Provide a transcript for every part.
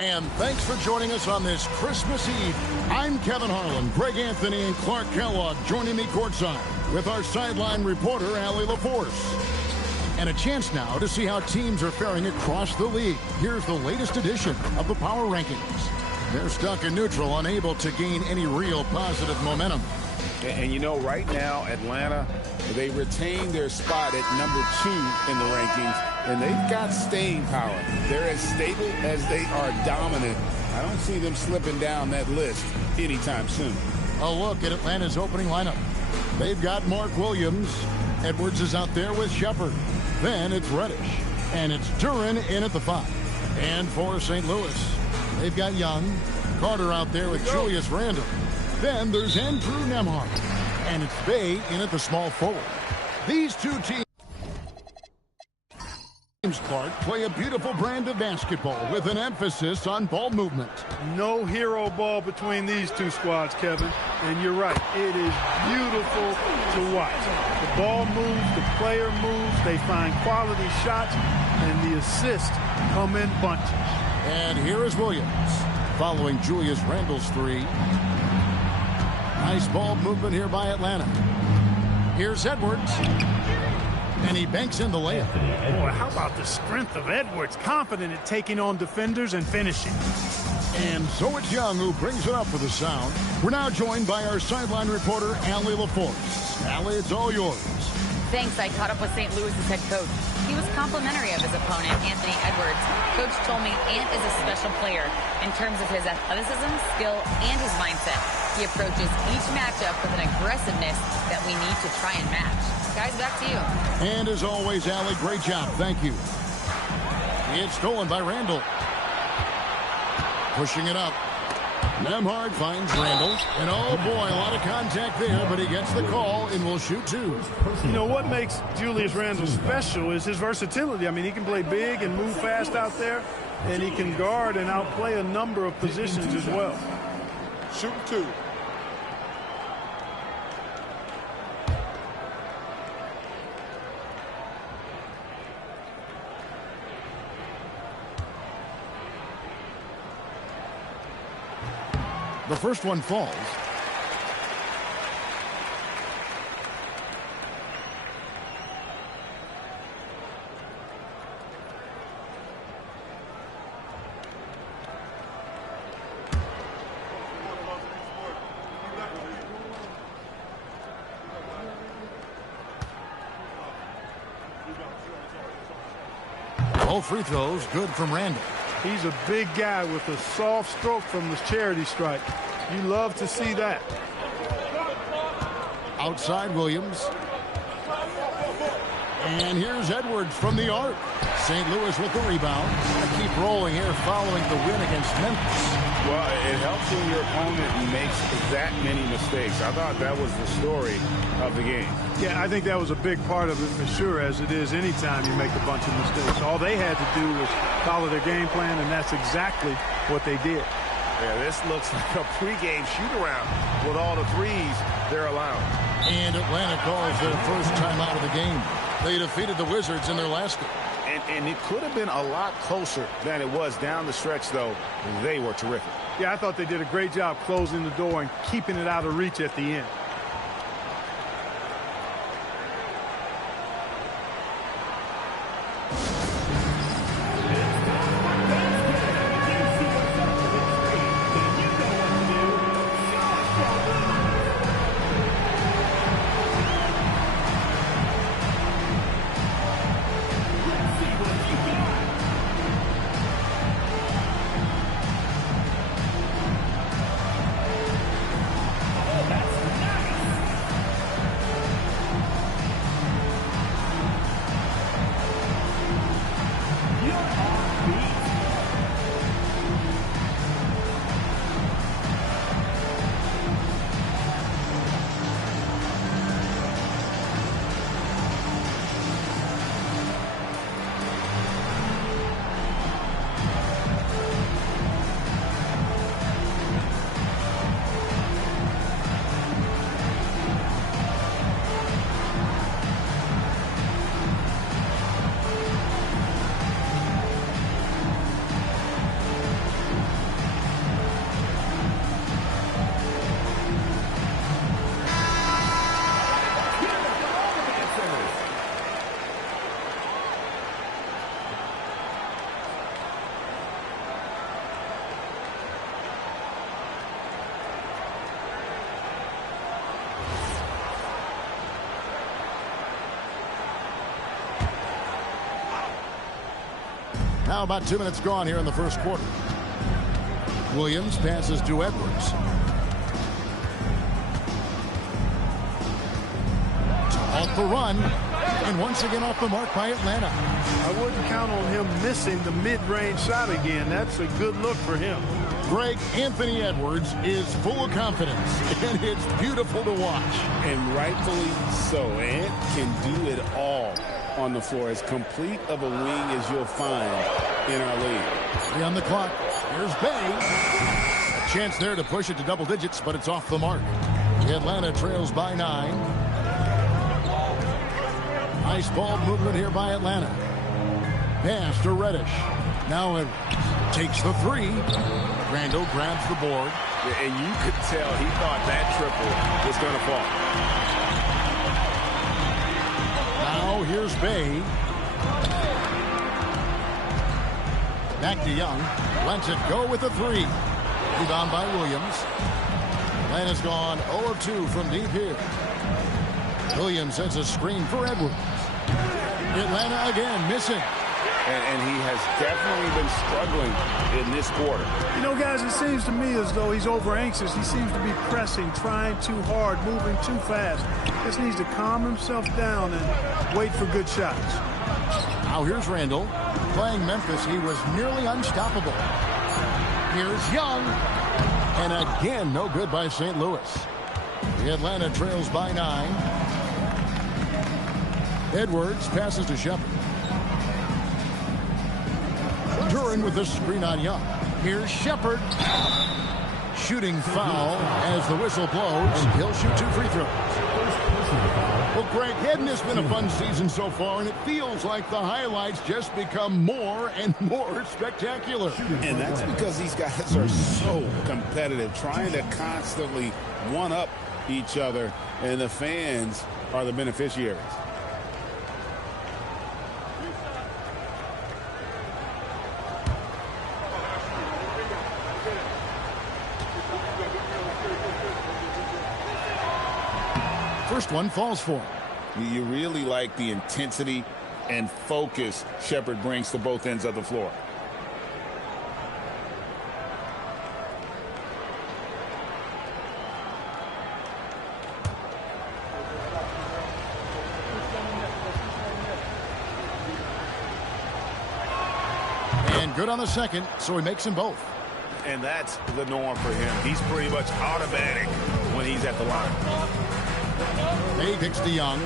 And thanks for joining us on this Christmas Eve. I'm Kevin Harlan, Greg Anthony, and Clark Kellogg joining me courtside with our sideline reporter, Allie LaForce. And a chance now to see how teams are faring across the league. Here's the latest edition of the Power Rankings. They're stuck in neutral, unable to gain any real positive momentum. And you know, right now, Atlanta, they retain their spot at number 2 in the rankings, and they've got staying power. They're as stable as they are dominant. I don't see them slipping down that list anytime soon. A look at Atlanta's opening lineup. They've got Mark Williams. Edwards is out there with Shepard. Then it's Reddish. And it's Duran in at the 5. And for St. Louis, they've got Young. Carter out there with Julius Randle. Then there's Andrew Nembhard. And it's Bay in at the small forward. These two teams, Clark, play a beautiful brand of basketball with an emphasis on ball movement. No hero ball between these two squads, Kevin. And you're right, it is beautiful to watch. The ball moves, the player moves, they find quality shots, and the assists come in bunches. And here is Williams, following Julius Randle's 3. Nice ball movement here by Atlanta. Here's Edwards. And he banks in the layup. Boy, how about the strength of Edwards? Confident at taking on defenders and finishing. And so it's Young who brings it up for the Sound. We're now joined by our sideline reporter, Allie LaForce. Allie, it's all yours. Thanks. I caught up with St. Louis's head coach. He was complimentary of his opponent, Anthony Edwards. Coach told me Ant is a special player in terms of his athleticism, skill, and his mindset. He approaches each matchup with an aggressiveness that we need to try and match. Guys, back to you. And as always, Allie, great job. Thank you. It's stolen by Randle. Pushing it up. Nembhard finds Randle. And oh boy, a lot of contact there, but he gets the call and will shoot 2. You know, what makes Julius Randle special is his versatility. I mean, he can play big and move fast out there, and he can guard and outplay a number of positions as well. Shooting 2. The first one falls. Both free throws good from Randle. He's a big guy with a soft stroke from the charity stripe. You love to see that. Outside Williams. And here's Edwards from the arc. St. Louis with the rebound. Keep rolling here following the win against Memphis. Well, it helps when your opponent makes that many mistakes. I thought that was the story of the game. Yeah, I think that was a big part of it for sure, as it is anytime you make a bunch of mistakes. All they had to do was follow their game plan, and that's exactly what they did. Yeah, this looks like a pregame shoot-around with all the threes they're allowing. And Atlanta calls their first time out of the game. They defeated the Wizards in their last game. And it could have been a lot closer than it was down the stretch, though. They were terrific. Yeah, I thought they did a great job closing the door and keeping it out of reach at the end. Now about 2 minutes gone here in the first quarter. Williams passes to Edwards. Off the run. And once again off the mark by Atlanta. I wouldn't count on him missing the mid-range shot again. That's a good look for him. Greg, Anthony Edwards is full of confidence, and it's beautiful to watch. And rightfully so. Ant can do it all on the floor. As complete of a wing as you'll find in our league. 3 on the clock. Here's Bay. A chance there to push it to double digits, but it's off the mark. Atlanta trails by 9. Nice ball movement here by Atlanta. Pass to Reddish. Now it takes the 3. Randall grabs the board. And you could tell he thought that triple was going to fall. Now here's Bay. Back to Young. Lets it go with the 3. Rebound by Williams. Atlanta's gone 0 of 2 from deep here. Williams sends a screen for Edwards. Atlanta again missing. And he has definitely been struggling in this quarter. You know, guys, it seems to me as though he's over anxious. He seems to be pressing, trying too hard, moving too fast. Just needs to calm himself down and wait for good shots. Now here's Randall. Playing Memphis, he was nearly unstoppable. Here's Young. And again, no good by St. Louis. The Atlanta trails by 9. Edwards passes to Shepard. Duran with the screen on Young. Here's Shepard. Shooting foul as the whistle blows. He'll shoot 2 free throws. Well, Greg, hadn't this been a fun season so far? And it feels like the highlights just become more and more spectacular. And that's because these guys are so competitive, trying to constantly one-up each other. And the fans are the beneficiaries. First one falls for him. You really like the intensity and focus Shepard brings to both ends of the floor. And good on the second, so he makes them both. And that's the norm for him. He's pretty much automatic when he's at the line. Bay kicks to Young.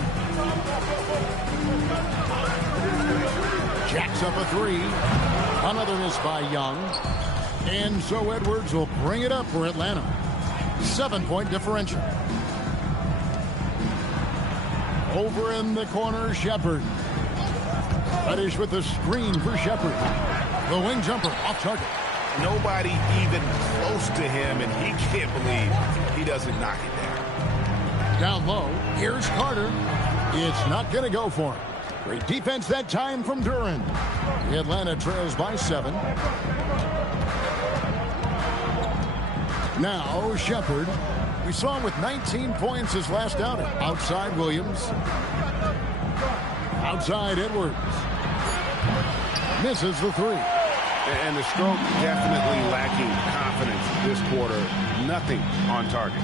Jacks up a 3. Another miss by Young. And so Edwards will bring it up for Atlanta. 7-point differential. Over in the corner, Shepard. Reddish with the screen for Shepard. The wing jumper off target. Nobody even close to him, and he can't believe he doesn't knock it down. Down low, here's Carter. It's not going to go for him. Great defense that time from Duran. The Atlanta trails by 7. Now Shepard. We saw him with 19 points his last outing. Outside Williams. Outside Edwards. Misses the 3. And the stroke definitely lacking confidence this quarter. Nothing on target.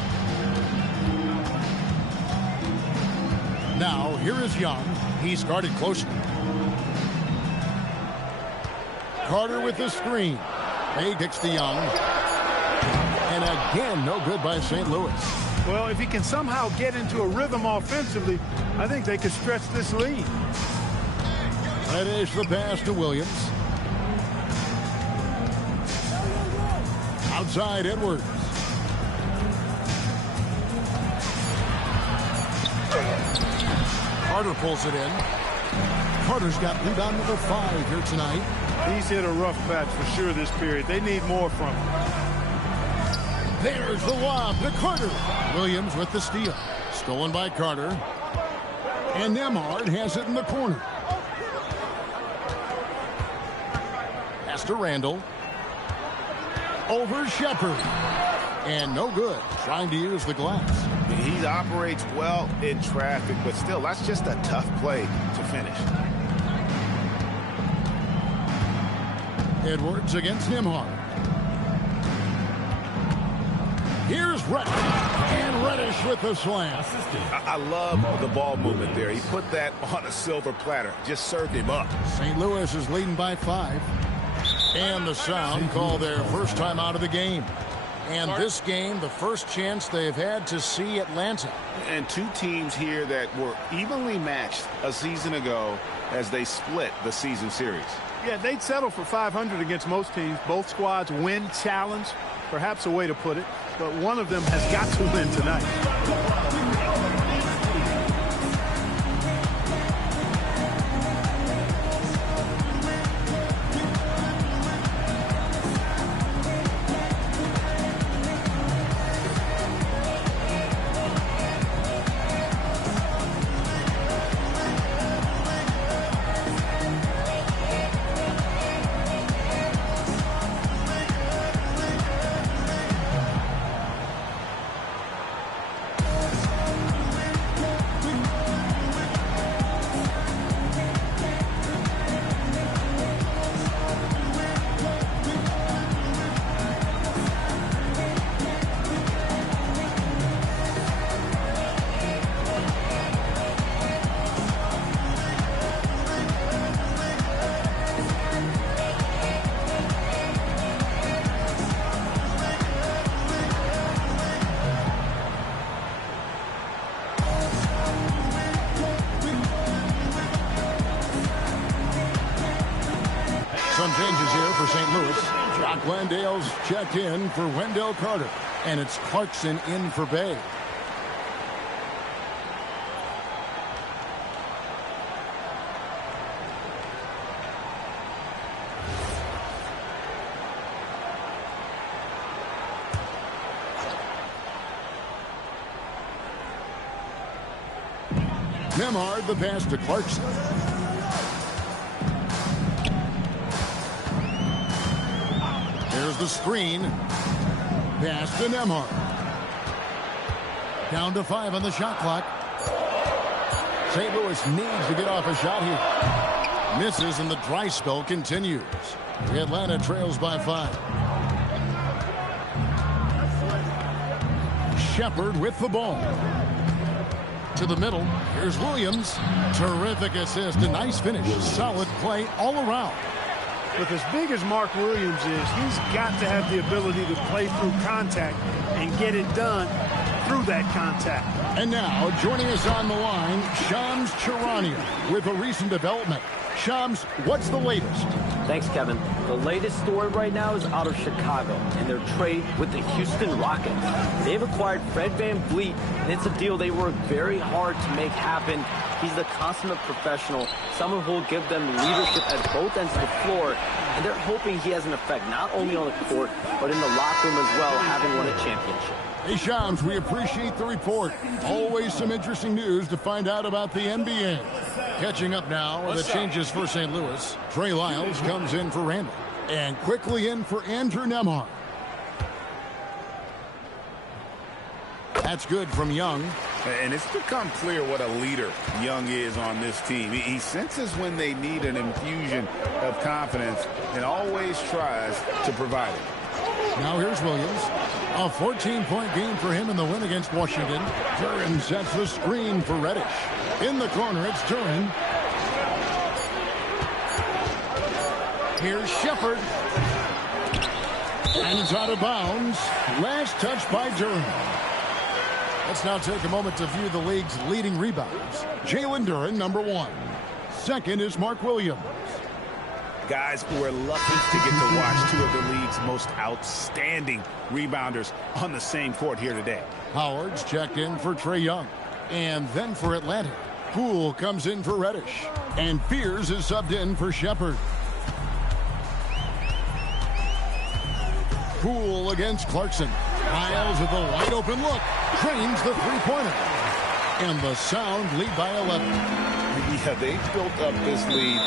Now, here is Young. He's guarded closely. Carter with the screen. Bay kicks to Young. And again, no good by St. Louis. Well, if he can somehow get into a rhythm offensively, I think they could stretch this lead. That is the pass to Williams. Outside Edwards. Carter pulls it in. Carter's got rebound number 5 here tonight. He's hit a rough patch for sure this period. They need more from him. There's the lob to Carter. Williams with the steal. Stolen by Carter. And Nemhard has it in the corner. Pass to Randall. Over Shepard. And no good. Trying to use the glass. He operates well in traffic, but still, that's just a tough play to finish. Edwards against Nembhard. Here's Reddish. And Reddish with the slam. I love the ball movement there. He put that on a silver platter. Just served him up. St. Louis is leading by 5. And the Sound call their first time out of the game. And this game, the first chance they've had to see Atlanta. And two teams here that were evenly matched a season ago as they split the season series. Yeah, they'd settle for 500 against most teams. Both squads win challenge, perhaps a way to put it. But one of them has got to win tonight. Some changes here for St. Louis. Jock Landale's checked in for Wendell Carter. And it's Clarkson in for Bay. Nembhard the pass to Clarkson. Here's the screen. Pass to Nembhard. Down to 5 on the shot clock. St. Louis needs to get off a shot here. Misses and the dry spell continues. Atlanta trails by 5. Shepard with the ball. To the middle. Here's Williams. Terrific assist. A nice finish. Solid play all around. With as big as Mark Williams is, he's got to have the ability to play through contact and get it done through that contact. And now, joining us on the line, Shams Charania with a recent development. Shams, what's the latest? Thanks, Kevin. The latest story right now is out of Chicago and their trade with the Houston Rockets. They've acquired Fred VanVleet, and it's a deal they worked very hard to make happen. He's the consummate professional, someone who will give them leadership at both ends of the floor, and they're hoping he has an effect not only on the court, but in the locker room as well, having won a championship. Hey, Shams, we appreciate the report. Always some interesting news to find out about the NBA. Catching up now with the changes for St. Louis. Trey Lyles comes in for Randall. And quickly in for Andrew Nembhard. That's good from Young. And it's become clear what a leader Young is on this team. He senses when they need an infusion of confidence and always tries to provide it. Now here's Williams. A 14-point game for him in the win against Washington. Duren sets the screen for Reddish. In the corner, it's Duren. Here's Shepard. And it's out of bounds. Last touch by Duren. Let's now take a moment to view the league's leading rebounders. Jalen Duren, number 1. Second is Mark Williams. Guys, we're lucky to get to watch two of the league's most outstanding rebounders on the same court here today. Howard's checked in for Trae Young. And then for Atlanta, Poole comes in for Reddish. And Fears is subbed in for Shepard. Poole against Clarkson. Miles with a wide open look. Trains the three-pointer. And the Sound lead by 11. Yeah, they built up this lead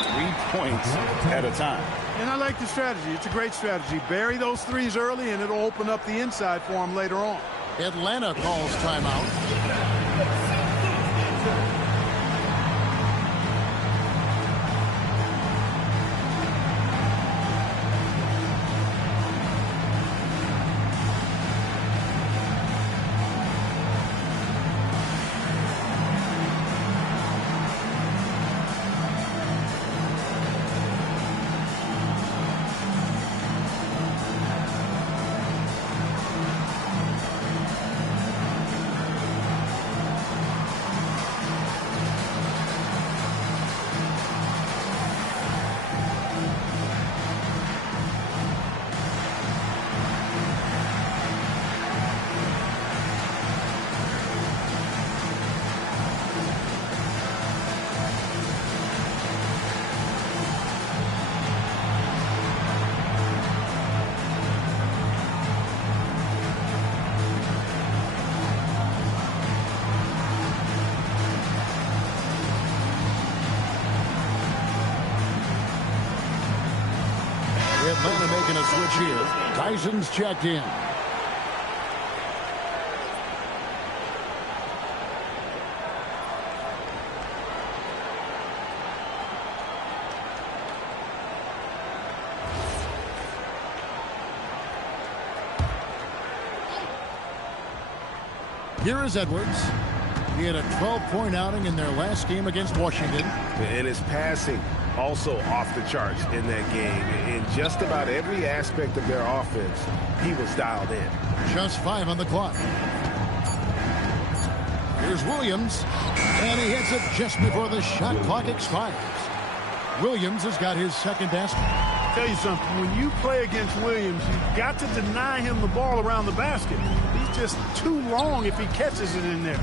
3 points at a time. And I like the strategy. It's a great strategy. Bury those threes early, and it'll open up the inside for them later on. Atlanta calls timeout. switch here. Tyson's checked in. Here is Edwards. He had a 12-point outing in their last game against Washington. And his passing also off the charts in that game. In just about every aspect of their offense, he was dialed in. Just 5 on the clock. Here's Williams, and he hits it just before the shot clock expires. Williams has got his second basket. Tell you something, when you play against Williams, you've got to deny him the ball around the basket. He's just too long if he catches it in there.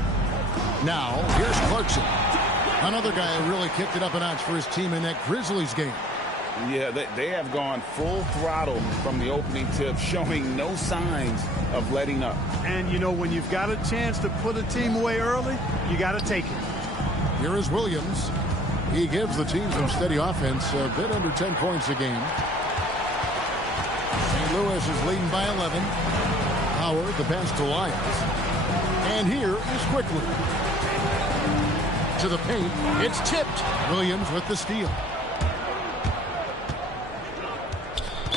Now, here's Clarkson. Another guy who really kicked it up a notch for his team in that Grizzlies game. Yeah, they have gone full throttle from the opening tip, showing no signs of letting up. And, you know, when you've got a chance to put a team away early, you got to take it. Here is Williams. He gives the team some steady offense, a bit under 10 points a game. St. Louis is leading by 11. Howard, the pass to Lyons. And here is Quickly. To the paint. It's tipped. Williams with the steal.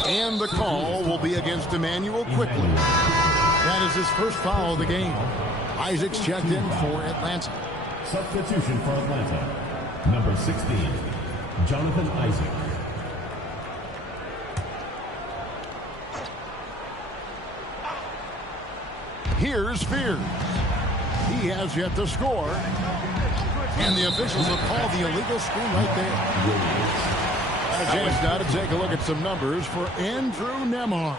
And the call will be against Emmanuel Quickly. That is his first foul of the game. Isaac's checked in for Atlanta. Substitution for Atlanta. Number 16, Jonathan Isaac. Here's Spears. He has yet to score. And the officials have called the illegal screen right there. And a chance now to take a look at some numbers for Andrew Nembhard.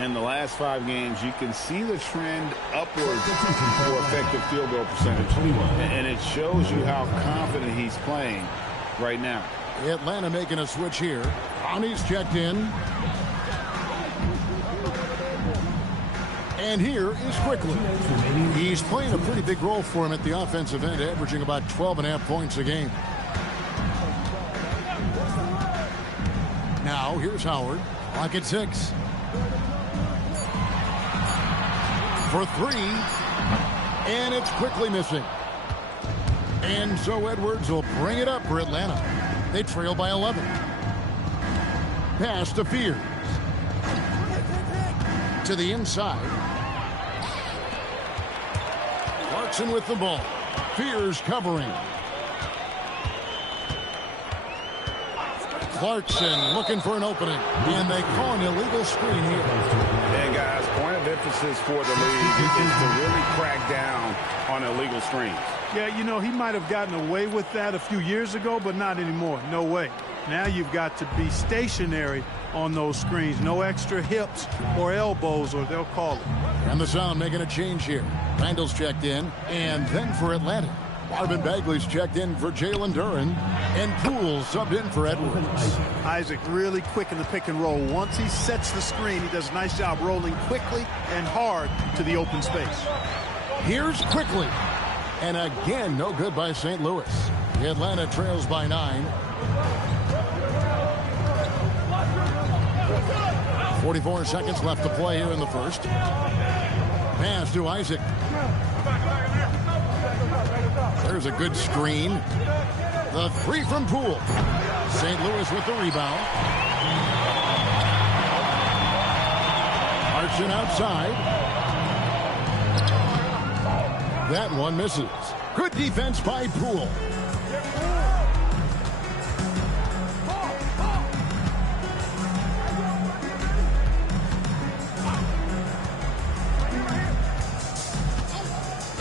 In the last 5 games, you can see the trend upwards for effective field goal percentage. And it shows you how confident he's playing right now. Atlanta making a switch here. Ronnie's checked in. And here is Quickly. He's playing a pretty big role for him at the offensive end, averaging about 12.5 points a game. Now, here's Howard. Clock at 6. For 3. And it's Quickly missing. And so Edwards will bring it up for Atlanta. They trail by 11. Pass to Spears. To the inside. Clarkson with the ball. Spears covering. Clarkson looking for an opening. And they call an illegal screen here. And guys, point of emphasis for the league is to really crack down on illegal screens. Yeah, you know, he might have gotten away with that a few years ago, but not anymore. No way. Now you've got to be stationary on those screens. No extra hips or elbows, or they'll call it. And the Sound making a change here. Randall's checked in. And then for Atlanta, Marvin Bagley's checked in for Jalen Duren. And Poole subbed in for Edwards. Isaac really quick in the pick and roll. Once he sets the screen, he does a nice job rolling quickly and hard to the open space. Here's Quickly. And again, no good by St. Louis. Atlanta trails by 9. 44 seconds left to play here in the first. Pass to Isaac. There's a good screen. The 3 from Poole. St. Louis with the rebound. Clarkson outside. That one misses. Good defense by Poole.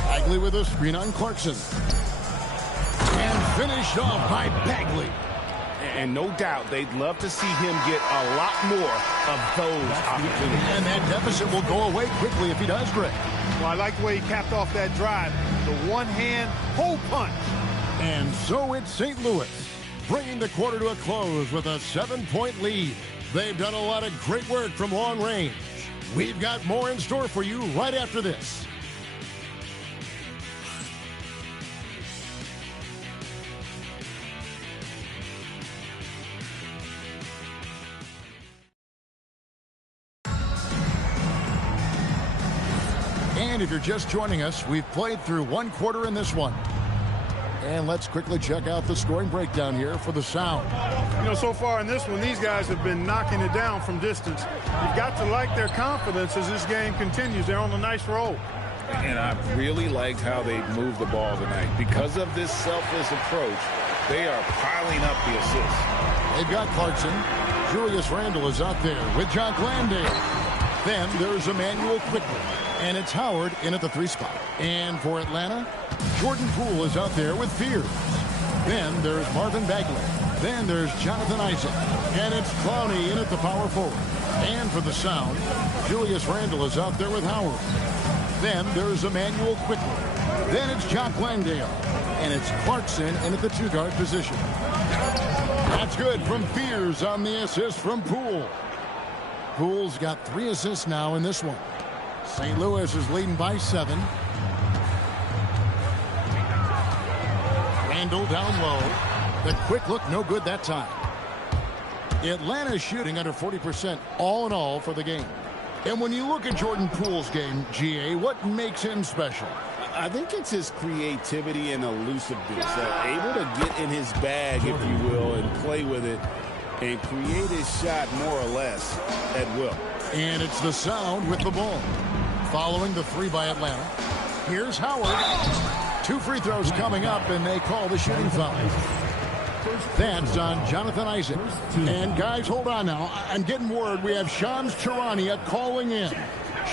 Bagley with a screen on Clarkson. And finished off by Bagley. And no doubt they'd love to see him get a lot more of those opportunities. And that deficit will go away quickly if he does, Greg. Well, I like the way he capped off that drive. The one-hand hole punch. And so it's St. Louis bringing the quarter to a close with a 7-point lead. They've done a lot of great work from long range. We've got more in store for you right after this. And if you're just joining us, we've played through one quarter in this one. And let's quickly check out the scoring breakdown here for the Sound. You know, so far in this one, these guys have been knocking it down from distance. You've got to like their confidence as this game continues. They're on a nice roll. And I really liked how they moved the ball tonight. Because of this selfless approach, they are piling up the assists. They've got Clarkson. Julius Randle is out there with John Glandale. Then there's Emmanuel Quickly. And it's Howard in at the 3 spot. And for Atlanta, Jordan Poole is out there with Fears. Then there's Marvin Bagley. Then there's Jonathan Isaac. And it's Clowney in at the power forward. And for the Sound, Julius Randle is out there with Howard. Then there's Emmanuel Quickly. Then it's John Glandale. And it's Clarkson in at the 2-guard position. That's good from Fears on the assist from Poole. Poole's got 3 assists now in this one. St. Louis is leading by 7. Randle down low. The quick look, no good that time. Atlanta's shooting under 40% all in all for the game. And when you look at Jordan Poole's game, GA, what makes him special? I think it's his creativity and elusiveness. Able to get in his bag, if you will, and play with it and create his shot more or less at will. And it's the Sound with the ball. Following the 3 by Atlanta. Here's Howard. 2 free throws coming up, and they call the shooting foul. That's on Jonathan Isaac. And guys, hold on now. I'm getting word we have Shams Charania calling in.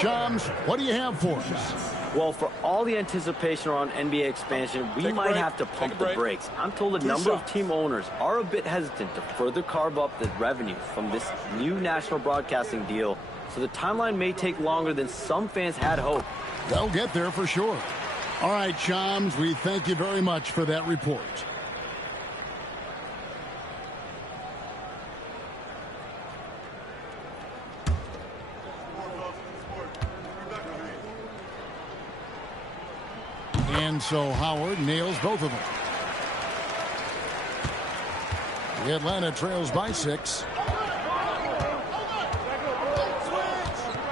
Shams, what do you have for us? Well, for all the anticipation around NBA expansion, we might have to pump the brakes. I'm told a number of team owners are a bit hesitant to further carve up the revenue from this new national broadcasting deal, so the timeline may take longer than some fans had hoped. They'll get there for sure. All right, Shams, we thank you very much for that report. And so Howard nails both of them. The Atlanta trails by 6.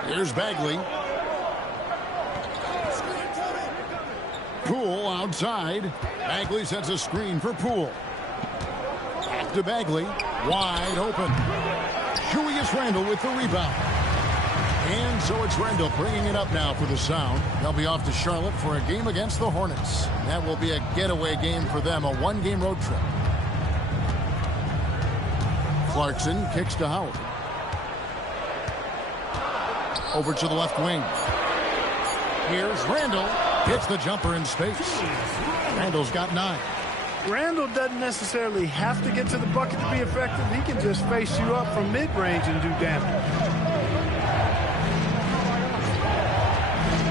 Here's Bagley. Poole outside. Bagley sets a screen for Poole. Back to Bagley. Wide open. Julius Randle with the rebound. And so it's Randle bringing it up now for the Sound. They'll be off to Charlotte for a game against the Hornets. That will be a getaway game for them, a 1-game road trip. Clarkson kicks to Howard. Over to the left wing. Here's Randle. Hits the jumper in space. Randle's got 9. Randle doesn't necessarily have to get to the bucket to be effective. He can just face you up from mid-range and do damage.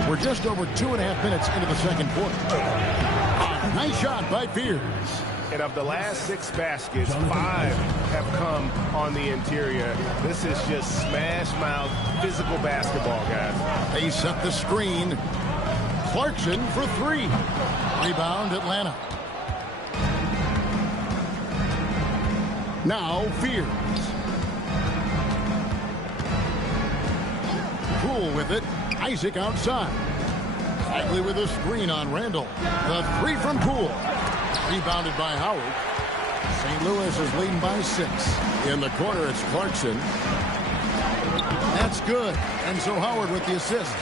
We're just over 2.5 minutes into the second quarter. Nice shot by Fears. And of the last 6 baskets, 5 have come on the interior. This is just smash mouth physical basketball, guys. They set the screen. Clarkson for 3. Rebound Atlanta. Now Fears. Poole with it. Isaac outside. Bagley with a screen on Randle. The 3 from Poole. Rebounded by Howard. St. Louis is leading by 6. In the corner, it's Clarkson. That's good. And so Howard with the assist.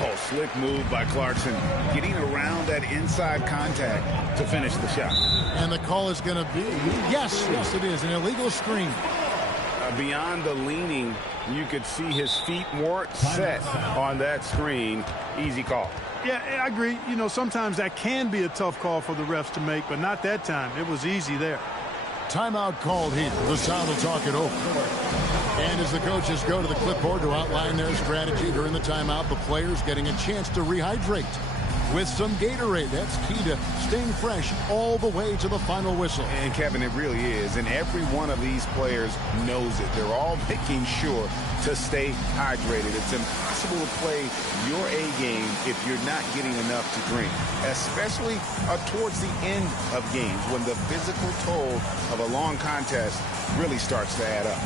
Oh, slick move by Clarkson. Getting around that inside contact to finish the shot. And the call is going to be, yes, it is, an illegal screen. Beyond the leaning, you could see his feet weren't set on that screen. Easy call. Yeah, I agree. You know, sometimes that can be a tough call for the refs to make, but not that time. It was easy there. Timeout called here. The Sound will talk it over. And as the coaches go to the clipboard to outline their strategy during the timeout, the players getting a chance to rehydrate with some Gatorade. That's key to staying fresh all the way to the final whistle. And Kevin, it really is. And every one of these players knows it. They're all making sure to stay hydrated. It's impossible to play your A game if you're not getting enough to drink, especially towards the end of games when the physical toll of a long contest really starts to add up.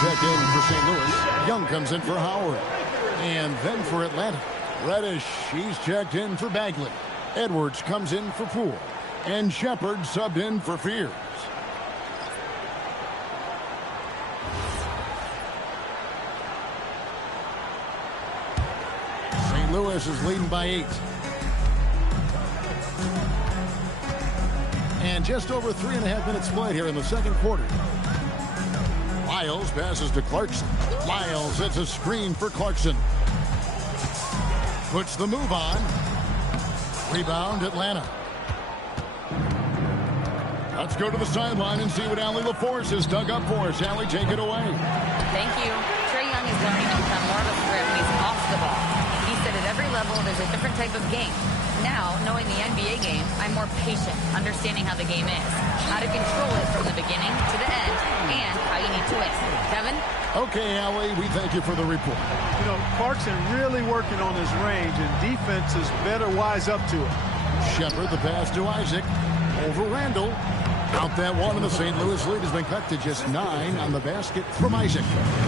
checked in for St. Louis. Young comes in for Howard. And then for Atlanta, Reddish, he's checked in for Bagley. Edwards comes in for Poole. And Shepard subbed in for Fears. St. Louis is leading by 8. And just over 3.5 minutes played here in the second quarter. Lyles passes to Clarkson. Lyles hits a screen for Clarkson. Puts the move on. Rebound, Atlanta. Let's go to the sideline and see what Allie LaForce has dug up for us. Allie, take it away. Thank you. Trae Young is learning to become more of a threat when he's off the ball. He said at every level there's a different type of game. Now, knowing the NBA game, I'm more patient, understanding how the game is, how to control it from the beginning to the end, and how you need to win. Kevin? Okay, Allie, we thank you for the report. You know, Clarkson really working on his range, and defenses better wise up to it. Shepard, the pass to Isaac. Over Randall. Out that one, and the St. Louis lead has been cut to just 9 on the basket from Isaac.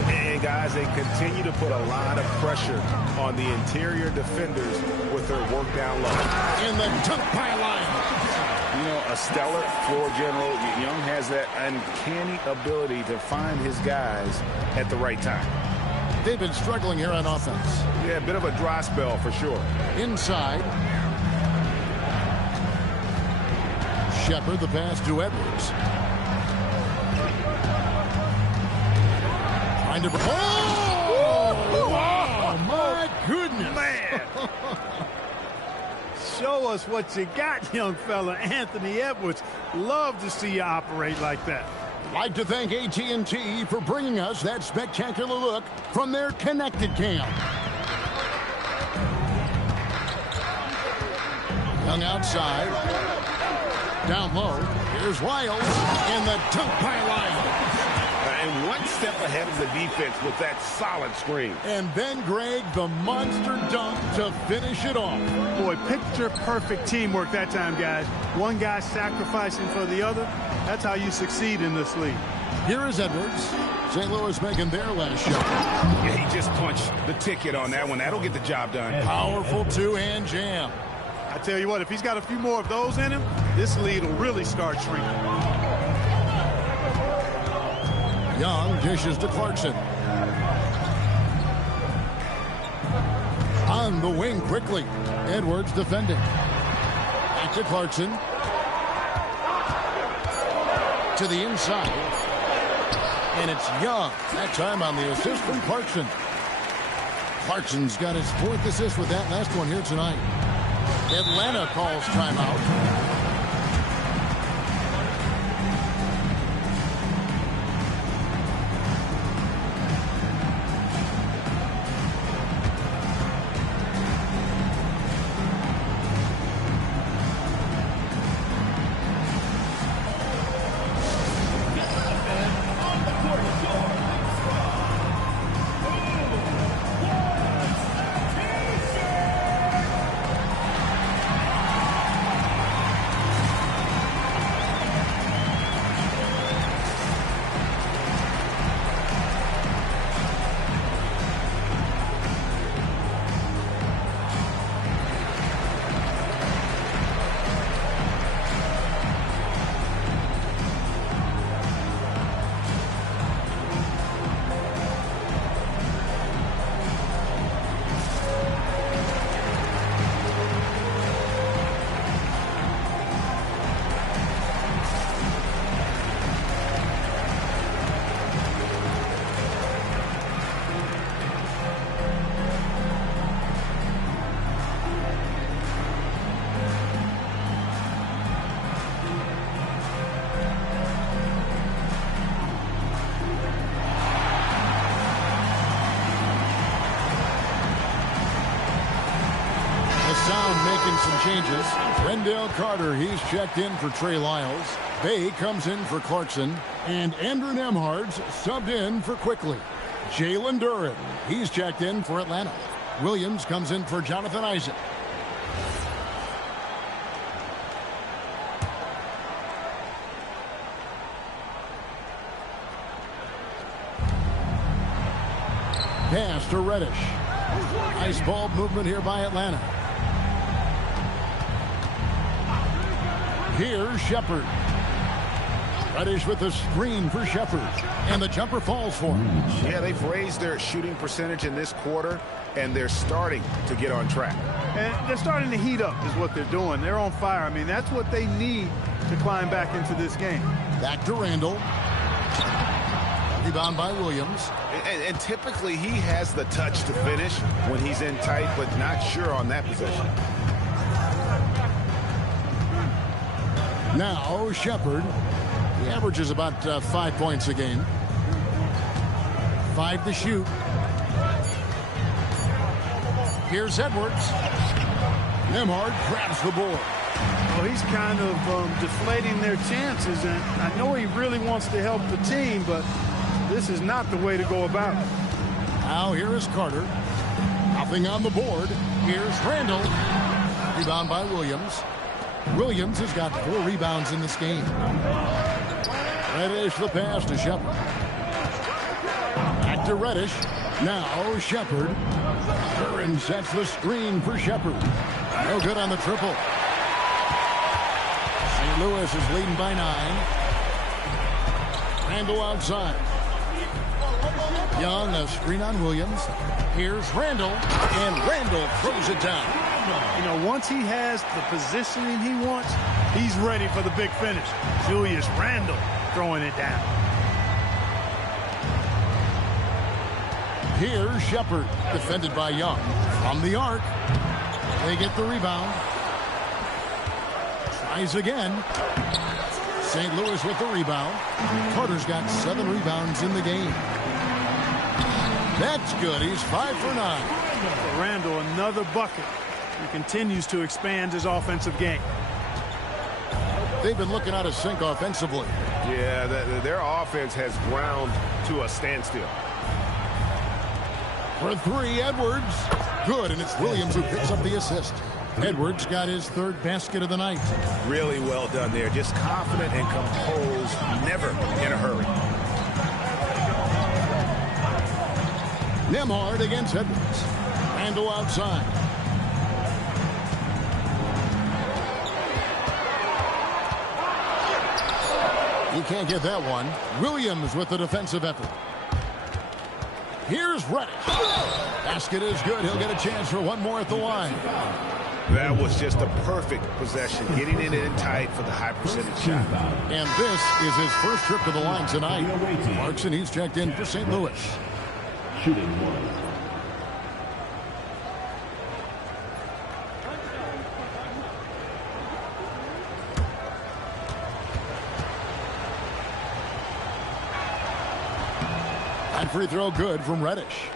And guys, they continue to put a lot of pressure on the interior defenders with their work down low. In the dunk pile line. You know, a stellar floor general. Young has that uncanny ability to find his guys at the right time. They've been struggling here on offense. Yeah, a bit of a dry spell for sure. Inside. Shepard, the pass to Edwards. Trying to... Oh! Wow! My goodness! Man! Show us what you got, young fella. Anthony Edwards. Love to see you operate like that. Like to thank AT&T for bringing us that spectacular look from their connected cam. Young outside. Down low. Here's Lyles in the dunk pile line. And one step ahead of the defense with that solid screen. And then, Greg, the monster dunk to finish it off. Boy, picture perfect teamwork that time, guys. One guy sacrificing for the other. That's how you succeed in this league. Here is Edwards. St. Louis making their last shot. Yeah, he just punched the ticket on that one. That'll get the job done. Powerful two-hand jam. I tell you what, if he's got a few more of those in him, this lead will really start shrinking. Young dishes to Clarkson. On the wing quickly. Edwards defending. Back to Clarkson. To the inside. And it's Young. That time on the assist from Clarkson. Clarkson's got his 4th assist with that last one here tonight. Atlanta calls timeout. Sound making some changes. Wendell Carter, he's checked in for Trey Lyles. Bay comes in for Clarkson. And Andrew Nemhard's subbed in for Quickly. Jalen Duren, he's checked in for Atlanta. Williams comes in for Jonathan Isaac. Pass to Reddish. Nice ball movement here by Atlanta. Here's Shepard. Reddish with the screen for Shepard. And the jumper falls for him. Yeah, they've raised their shooting percentage in this quarter, and they're starting to get on track. And they're starting to heat up is what they're doing. They're on fire. I mean, that's what they need to climb back into this game. Back to Randall. Rebound by Williams. And typically he has the touch to finish when he's in tight, but not sure on that possession. Now Shepard. He averages about 5 points a game. 5 to shoot. Here's Edwards. Nembhard grabs the board. Well, he's kind of deflating their chances, and I know he really wants to help the team, but this is not the way to go about it. Now here is Carter. Nothing on the board. Here's Randall. Rebound by Williams. Williams has got 4 rebounds in this game. Reddish the pass to Shepard. Back to Reddish. Now Shepard. Curran sets the screen for Shepard. No good on the triple. St. Louis is leading by 9. Randall outside. Young, a screen on Williams. Here's Randall, and Randall throws it down. You know, once he has the positioning he wants, he's ready for the big finish. Julius Randall throwing it down. Here's Shepard, defended by Young. From the arc, they get the rebound. Tries again. St. Louis with the rebound. Carter's got 7 rebounds in the game. That's good. He's 5 for 9. For Randall, another bucket. He continues to expand his offensive game. They've been looking out of sync offensively. Yeah, their offense has ground to a standstill. For 3, Edwards. Good, and it's Williams who picks up the assist. Edwards got his 3rd basket of the night. Really well done there. Just confident and composed, never in a hurry. Nembhard against Edwards. Randall outside. He can't get that one. Williams with the defensive effort. Here's Reddish. Basket is good. He'll get a chance for one more at the line. That was just a perfect possession, getting it in tight for the high percentage shot. And this is his first trip to the line tonight. Clarkson, he's checked in for St. Louis. Shooting 1. And free throw good from Reddish.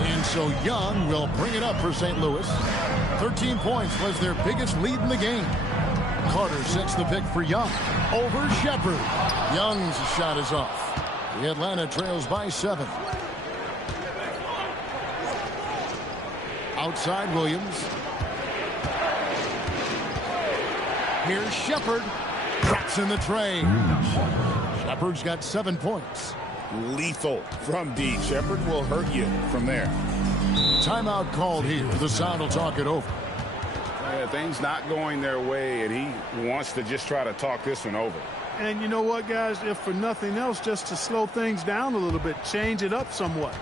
And so Young will bring it up for St. Louis. 13 points was their biggest lead in the game. Carter sets the pick for Young. Over Shepard. Young's shot is off. The Atlanta trails by 7. Outside Williams. Here's Shepard. Drops in the tray. Shepard's got 7 points. Lethal from deep. Shepard will hurt you from there. Timeout called here. The Sound will talk it over. Yeah, things not going their way, and he wants to just try to talk this one over. And you know what, guys? If for nothing else, just to slow things down a little bit, change it up somewhat.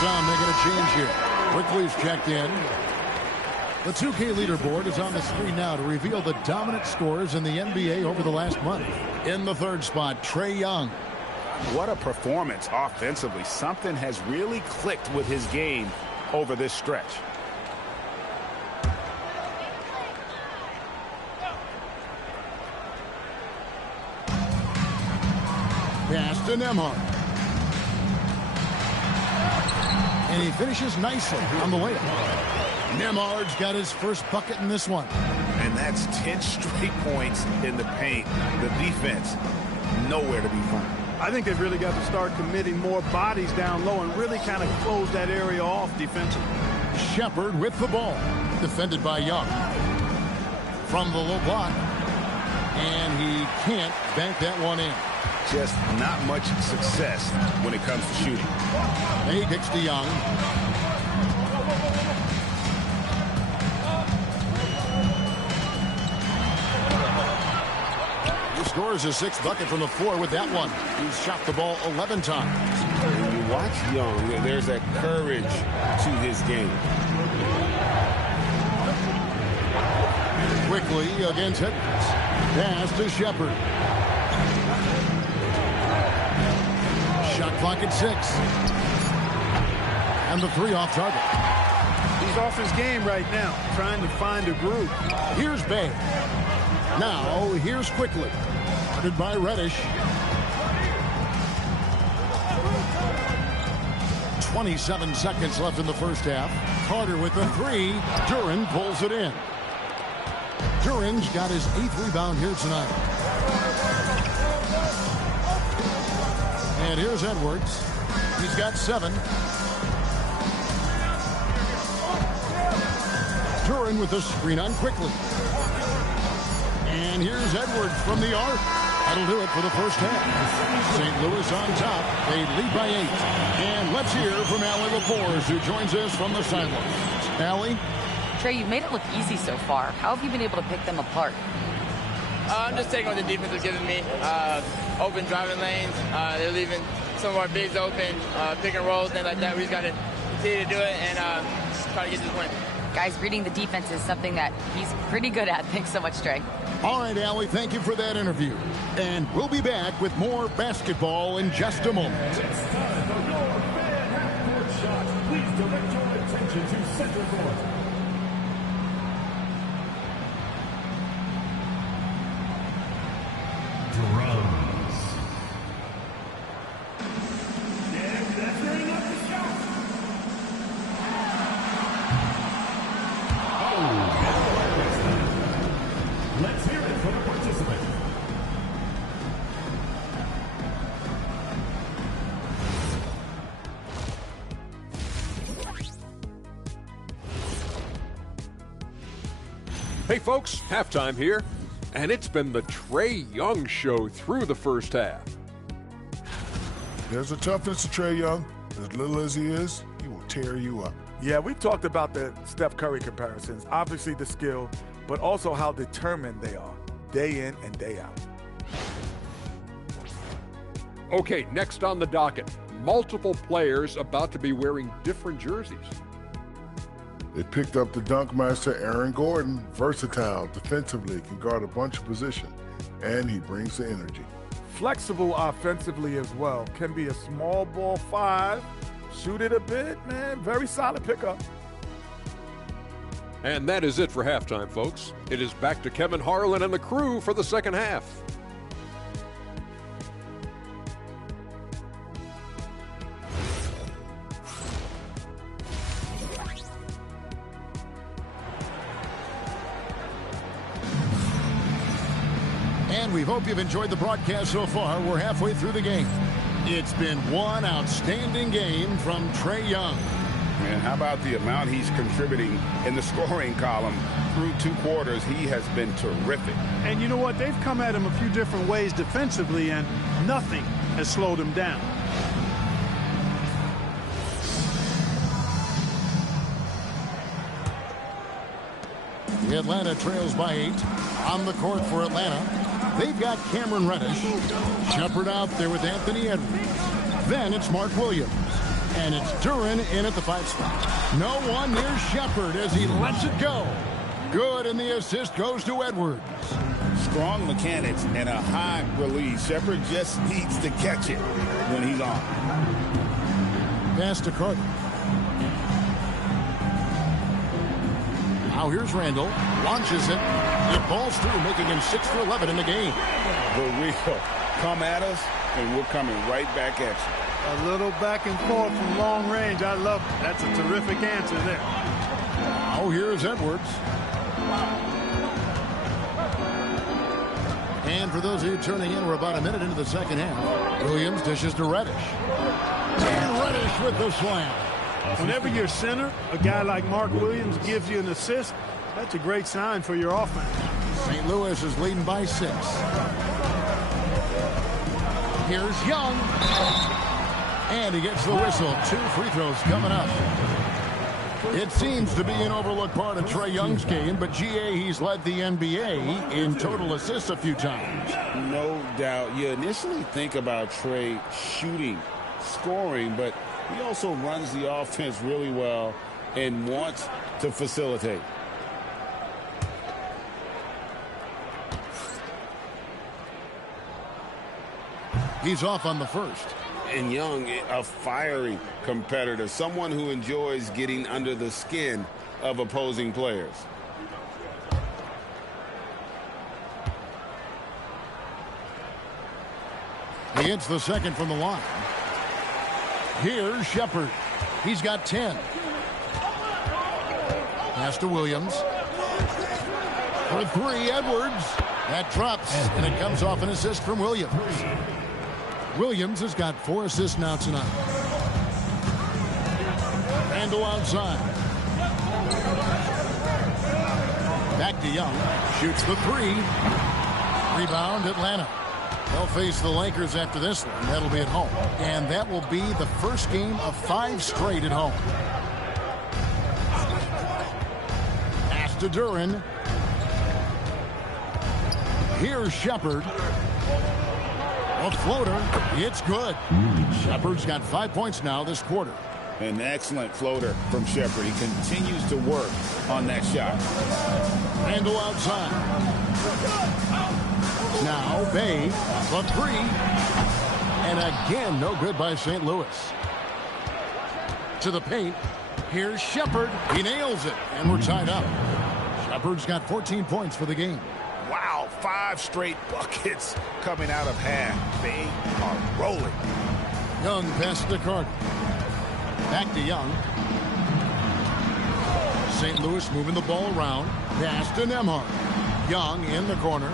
Sound making a change here. Quickly's checked in. The 2K leaderboard is on the screen now to reveal the dominant scores in the NBA over the last month. In the third spot, Trae Young. What a performance offensively. Something has really clicked with his game over this stretch. Pass to Nembhard. And he finishes nicely on the layup. Nembhard's got his first bucket in this one. And that's 10 straight points in the paint. The defense, nowhere to be found. I think they've really got to start committing more bodies down low and really kind of close that area off defensively. Shepard with the ball. Defended by Young. From the low block. And he can't bank that one in. Just not much success when it comes to shooting. He kicks to Young. He scores his sixth bucket from the floor with that one. He's shot the ball 11 times. When you watch Young, there's that courage to his game. Quickly against Edwards. Pass to Shepard. Shot clock at 6. And the 3 off target. He's off his game right now, trying to find a groove. Here's Bay. Now, here's Quickly. Guarded by Reddish. 27 seconds left in the first half. Carter with the 3. Duren pulls it in. Duren's got his 8th rebound here tonight. And here's Edwards. He's got 7. Duren with the screen on Quickly. And here's Edwards from the arc. That'll do it for the first half. St. Louis on top. They lead by 8. And let's hear from Allie LaForce, who joins us from the sidelines. Allie? Trae, you've made it look easy so far. How have you been able to pick them apart? I'm just taking what the defense is giving me. Open driving lanes. They're leaving some of our bigs open, pick and rolls, things like that. We just got to continue to do it and try to get to the point. Guys, reading the defense is something that he's pretty good at. Thanks so much, Trae. All right, Allie, thank you for that interview. And we'll be back with more basketball in just a moment. It's time for your fan half-court shot. Please direct your attention to center court. Drums. And that's bringing up the shot. Let's hear it for the participant. Hey folks, halftime here, and it's been the Trae Young show through the first half. There's a toughness to Trae Young. As little as he is, he will tear you up. Yeah, we've talked about the Steph Curry comparisons. Obviously the skill, but also how determined they are, day in and day out. Okay, next on the docket, multiple players about to be wearing different jerseys. They picked up the dunk master Aaron Gordon, versatile defensively, can guard a bunch of positions, and he brings the energy. Flexible offensively as well. Can be a small ball 5, shoot it a bit, man. Very solid pickup. And that is it for halftime, folks. It is back to Kevin Harlan and the crew for the second half. And we hope you've enjoyed the broadcast so far. We're halfway through the game. It's been one outstanding game from Trae Young. And how about the amount he's contributing in the scoring column through 2 quarters? He has been terrific. And you know what? They've come at him a few different ways defensively, and nothing has slowed him down. Atlanta trails by 8. On the court for Atlanta, they've got Cameron Reddish. Shepard out there with Anthony Edwards. Then it's Mark Williams. And it's Duran in at the 5 spot. No one near Shepard as he lets it go. Good, and the assist goes to Edwards. Strong mechanics and a high release. Shepard just needs to catch it when he's on. Pass to Carter. Now here's Randall. Launches it. It falls through, making him 6 for 11 in the game. The real come at us, and we're coming right back at you. A little back and forth from long range. I love it. That's a terrific answer there. Now here's Edwards. And for those of you tuning in, we're about a minute into the second half. Williams dishes to Reddish. And Reddish with the slam. Whenever your center, a guy like Mark Williams, gives you an assist, that's a great sign for your offense. St. Louis is leading by 6. Here's Young. And he gets the whistle. 2 free throws coming up. It seems to be an overlooked part of Trae Young's game, but GA, he's led the NBA in total assists a few times. No doubt. You initially think about Trae shooting, scoring, but he also runs the offense really well and wants to facilitate. He's off on the first. And Young, a fiery competitor, someone who enjoys getting under the skin of opposing players. He hits the second from the line. Here's Shepard. He's got 10. Pass to Williams. For 3, Edwards. That drops, and it comes off an assist from Williams. Williams has got 4 assists now tonight. Randall outside. Back to Young. Shoots the 3. Rebound, Atlanta. They'll face the Lakers after this one. That'll be at home. And that will be the first game of 5 straight at home. Pass to Duran. Here's Shepard. A floater. It's good. Shepard's got 5 points now this quarter. An excellent floater from Shepard. He continues to work on that shot. Randall outside. Now Bay, the 3. And again, no good by St. Louis. To the paint. Here's Shepard. He nails it. And we're tied up. Shepard's got 14 points for the game. Wow, 5 straight buckets coming out of half. They are rolling. Young pass to Carter. Back to Young. St. Louis moving the ball around. Pass to Nembhard. Young in the corner.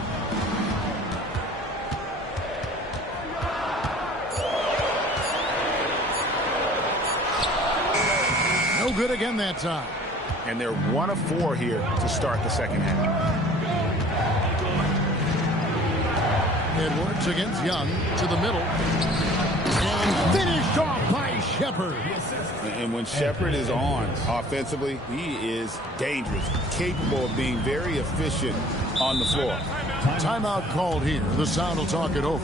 No good again that time. And they're 1 of 4 here to start the second half. Edwards against Young to the middle. And finished off by Shepard. And when Shepard is on offensively, he is dangerous, capable of being very efficient on the floor. Timeout called here. The Sound will talk it over.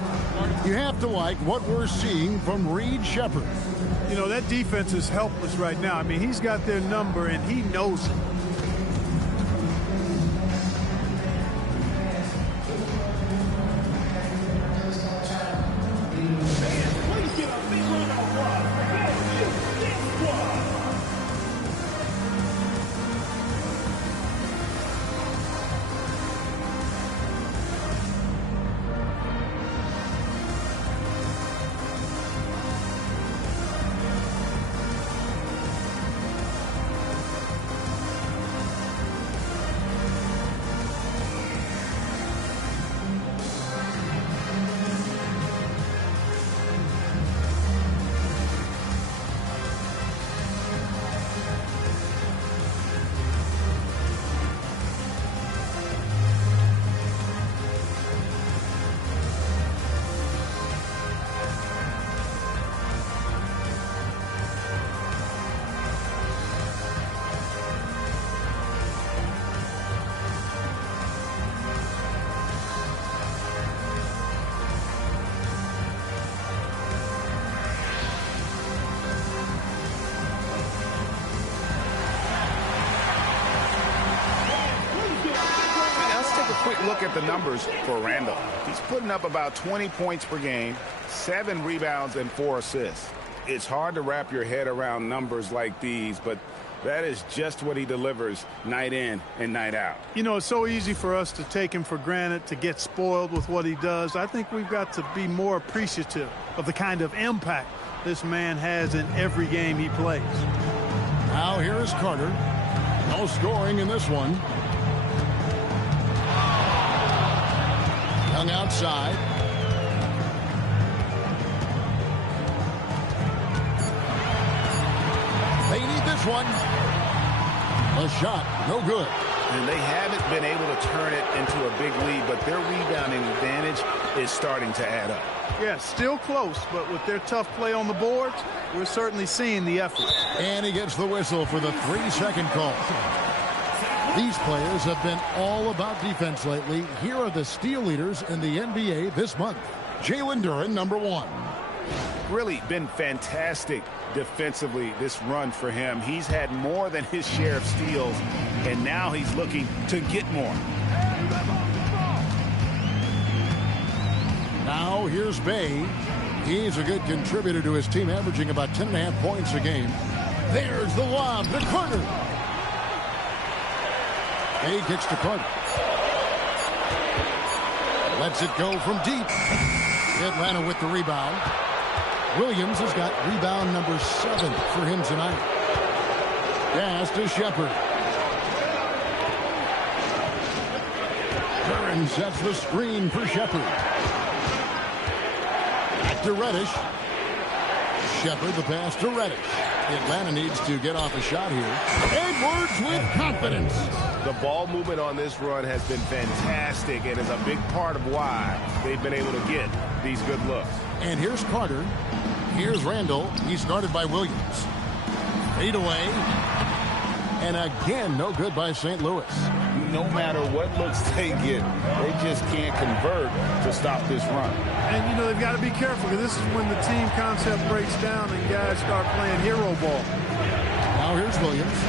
You have to like what we're seeing from Reed Shepard. You know, that defense is helpless right now. I mean, he's got their number, and he knows it. look at the numbers for Randall. He's putting up about 20 points per game, 7 rebounds, and 4 assists. It's hard to wrap your head around numbers like these, but that is just what he delivers night in and night out. You know, it's so easy for us to take him for granted, to get spoiled with what he does. I think we've got to be more appreciative of the kind of impact this man has in every game he plays. Now here is Carter. No scoring in this one. Young outside. They need this one. A shot, no good. And they haven't been able to turn it into a big lead, but their rebounding advantage is starting to add up. Yeah, still close, but with their tough play on the boards, we're certainly seeing the effort. And he gets the whistle for the 3-second call. These players have been all about defense lately. Here are the steal leaders in the NBA this month. Jalen Duren, number 1. Really been fantastic defensively this run for him. He's had more than his share of steals, and now he's looking to get more. Now here's Bay. He's a good contributor to his team, averaging about 10.5 points a game. There's the lob to Carter. Bay kicks to Carter. Lets it go from deep. Atlanta with the rebound. Williams has got rebound number 7 for him tonight. Pass to Shepard. Duren sets the screen for Shepard. Back to Reddish. Shepard, the pass to Reddish. Atlanta needs to get off a shot here. Edwards with confidence. The ball movement on this run has been fantastic and is a big part of why they've been able to get these good looks. And here's Carter. Here's Randall. He's guarded by Williams. Fade away. And again, no good by St. Louis. No matter what looks they get, they just can't convert to stop this run. And, you know, they've got to be careful, because this is when the team concept breaks down and guys start playing hero ball. Now here's Williams.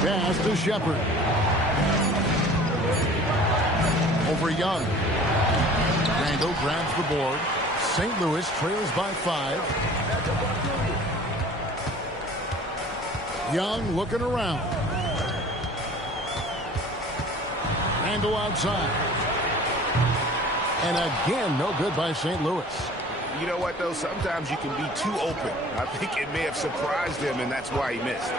Pass to Shepard. Over Young. Randall grabs the board. St. Louis trails by 5. Young looking around. Randall outside. And again, no good by St. Louis. You know what, though? Sometimes you can be too open. I think it may have surprised him, and that's why he missed.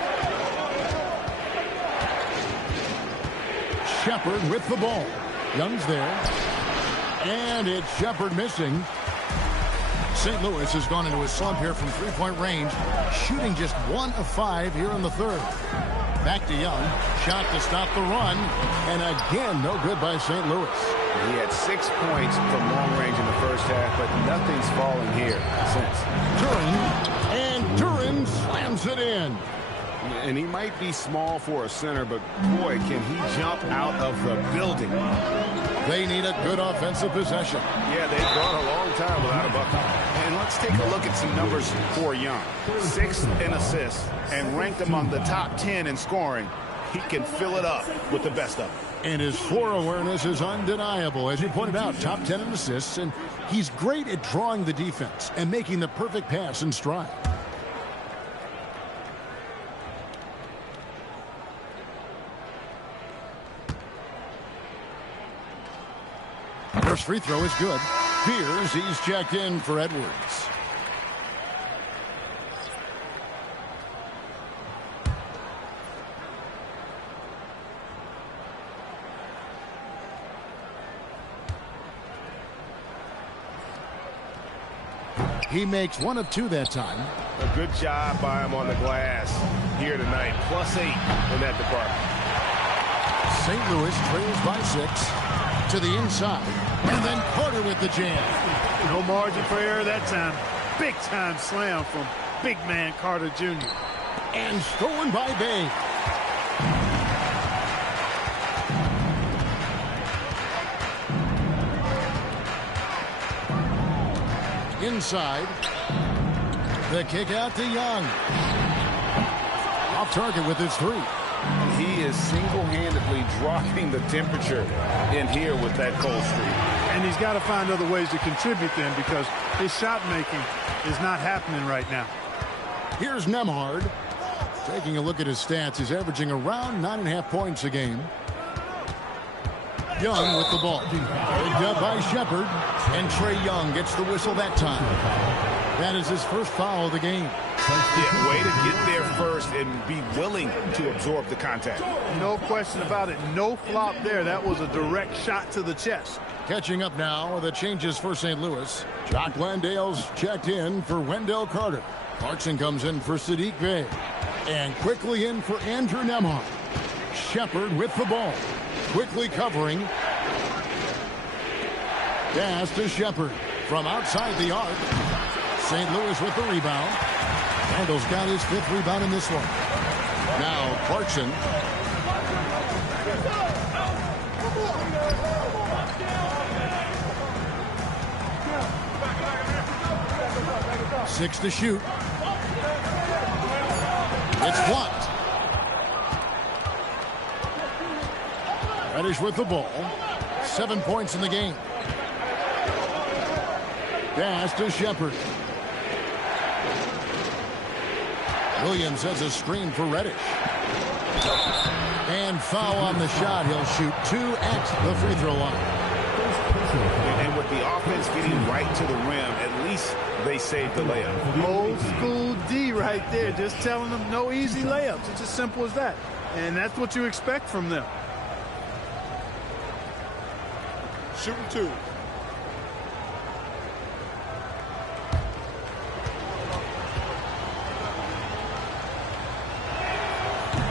Shepard with the ball. Young's there. And it's Shepard missing. St. Louis has gone into a slump here from three-point range, shooting just 1 of 5 here in the third. Back to Young. Shot to stop the run. And again, no good by St. Louis. He had 6 points from long range in the first half, but nothing's fallen here since. Duren slams it in. And he might be small for a center, but boy, can he jump out of the building. They need a good offensive possession. Yeah, they've gone a long time without a bucket. And let's take a look at some numbers for Young. 6th in assists and ranked among the top 10 in scoring. He can fill it up with the best of them. And his floor awareness is undeniable. As you pointed out, top 10 in assists, and he's great at drawing the defense and making the perfect pass in stride. First free throw is good. Fears he's checked in for Edwards. He makes 1 of 2 that time. A good job by him on the glass here tonight. +8 in that department. St. Louis trails by 6 to the inside. And then Carter with the jam. No margin for error that time. Big time slam from big man Carter Jr. And stolen by Bay. Inside. The kick out to Young. Off target with his 3. he is single-handedly dropping the temperature in here with that cold streak. And he's got to find other ways to contribute then, because his shot making is not happening right now. Here's Nembhard. Taking a look at his stats, he's averaging around 9.5 points a game. Young with the ball. Picked up by Shepard. And Trae Young gets the whistle that time. That is his first foul of the game. Yeah, way to get there first and be willing to absorb the contact. No question about it. No flop there. That was a direct shot to the chest. Catching up now, the changes for St. Louis. Jock Landale's checked in for Wendell Carter. Clarkson comes in for Sadiq Bey. And quickly in for Andrew Nembhard. Shepard with the ball. Quickly covering. Pass to Shepard from outside the arc. St. Louis with the rebound. Randall's got his 5th rebound in this one. Now Clarkson. Six to shoot. It's blocked. Reddish with the ball. 7 points in the game. Pass to Shepard. Williams has a screen for Reddish. And foul on the shot. He'll shoot 2 at the free throw line. And with the offense getting right to the rim, at least they saved the layup. Old school D right there. Just telling them no easy layups. It's as simple as that. And that's what you expect from them. Shooting 2.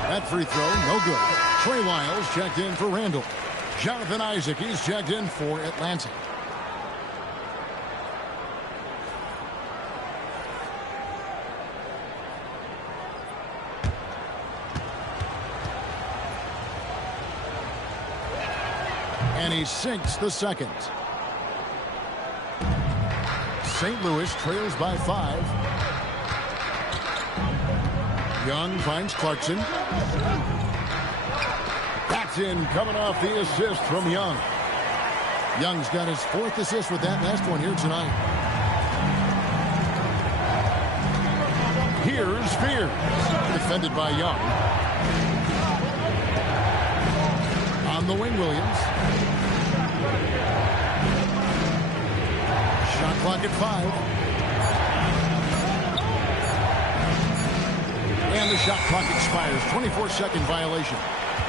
That free throw, no good. Trey Lyles checked in for Randall. Jonathan Isaac, he's checked in for Atlanta. And he sinks the second. St. Louis trails by 5. Young finds Clarkson. That's in, coming off the assist from Young. Young's got his 4th assist with that last one here tonight. Here's Spears, defended by Young. On the wing, Williams. Shot clock at 5. And the shot clock expires. 24-second violation.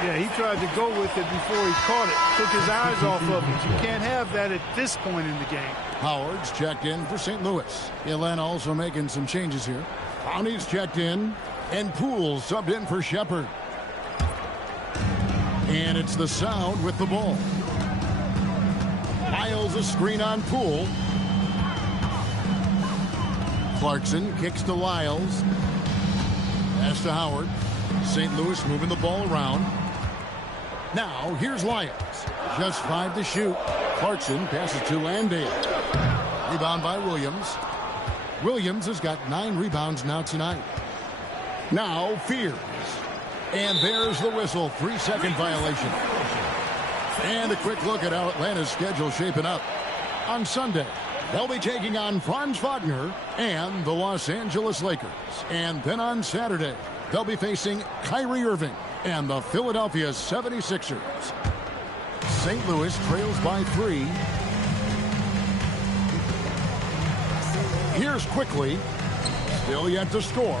Yeah, he tried to go with it before he caught it. Took his eyes off of it. You can't have that at this point in the game. Howard's checked in for St. Louis. Atlanta also making some changes here. Brownie's checked in. And Poole subbed in for Shepard. And it's the Sound with the ball. Lyles a screen on Poole. Clarkson kicks to Lyles. Pass to Howard. St. Louis moving the ball around. Now here's Lyles. Just 5 to shoot. Clarkson passes to Landale. Rebound by Williams. Williams has got 9 rebounds now tonight. Now Fears. And there's the whistle. 3-second violation. And a quick look at how Atlanta's schedule shaping up. On Sunday, they'll be taking on Franz Wagner and the Los Angeles Lakers. And then on Saturday, they'll be facing Kyrie Irving and the Philadelphia 76ers. St. Louis trails by 3. Here's Quickly. Still yet to score.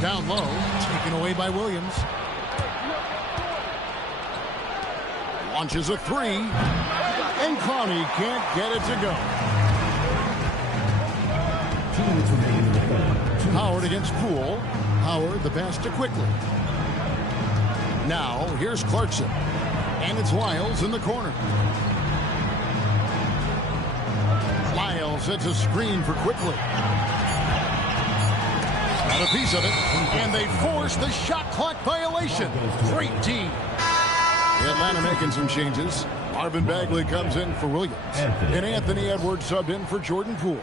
Down low, taken away by Williams. Launches a 3. And Clowney can't get it to go. 2 minutes remaining in the third. Howard against Poole. Howard the pass to Quickly. Now here's Clarkson. And it's Lyles in the corner. Lyles sets a screen for Quickly. Got a piece of it. And they force the shot clock violation. Great team. Atlanta making some changes. Marvin Bagley comes in for Williams. And Anthony Edwards subbed in for Jordan Poole.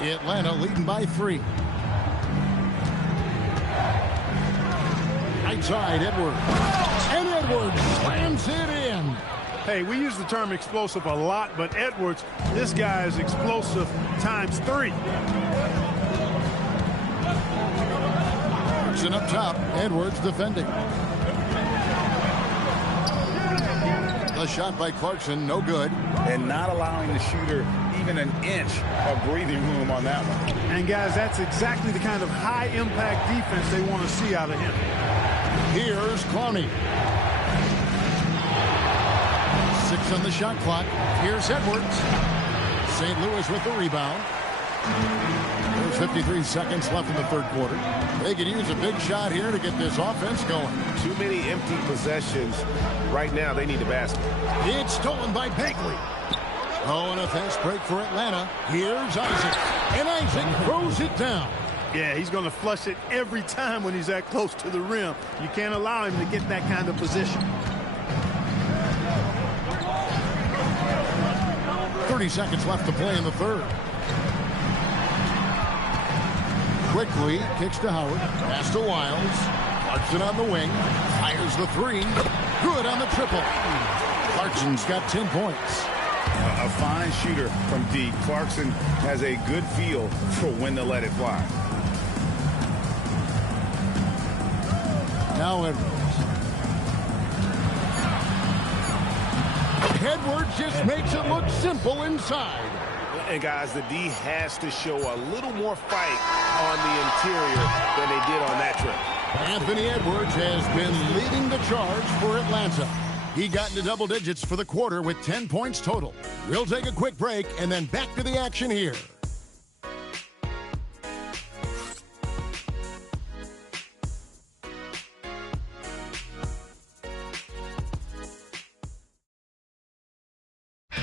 Atlanta leading by 3. Right side, Edwards. And Edwards slams it in. Hey, we use the term explosive a lot, but Edwards, this guy is explosive times 3. Clarkson up top. Edwards defending. A shot by Clarkson, no good. And not allowing the shooter even an inch of breathing room on that one. And, guys, that's exactly the kind of high-impact defense they want to see out of him. Here's Clowney. 6 on the shot clock. Here's Edwards. St. Louis with the rebound. There's 53 seconds left in the third quarter. They could use a big shot here to get this offense going. Too many empty possessions. Right now, they need a basket. It's stolen by Bagley. Oh, and a fast break for Atlanta. Here's Isaac. And Isaac throws it down. Yeah, he's going to flush it every time when he's that close to the rim. You can't allow him to get that kind of position. 30 seconds left to play in the third. Quickly kicks to Howard. Pass to Wiles. Clarkson on the wing. Fires the 3. Good on the triple. Clarkson's got 10 points. A fine shooter from deep. Clarkson has a good feel for when to let it fly. Now Edwards. Edwards just makes it look simple inside. And, guys, the D has to show a little more fight on the interior than they did on that trip. Anthony Edwards has been leading the charge for Atlanta. He got into double digits for the quarter with 10 points total. We'll take a quick break and then back to the action here.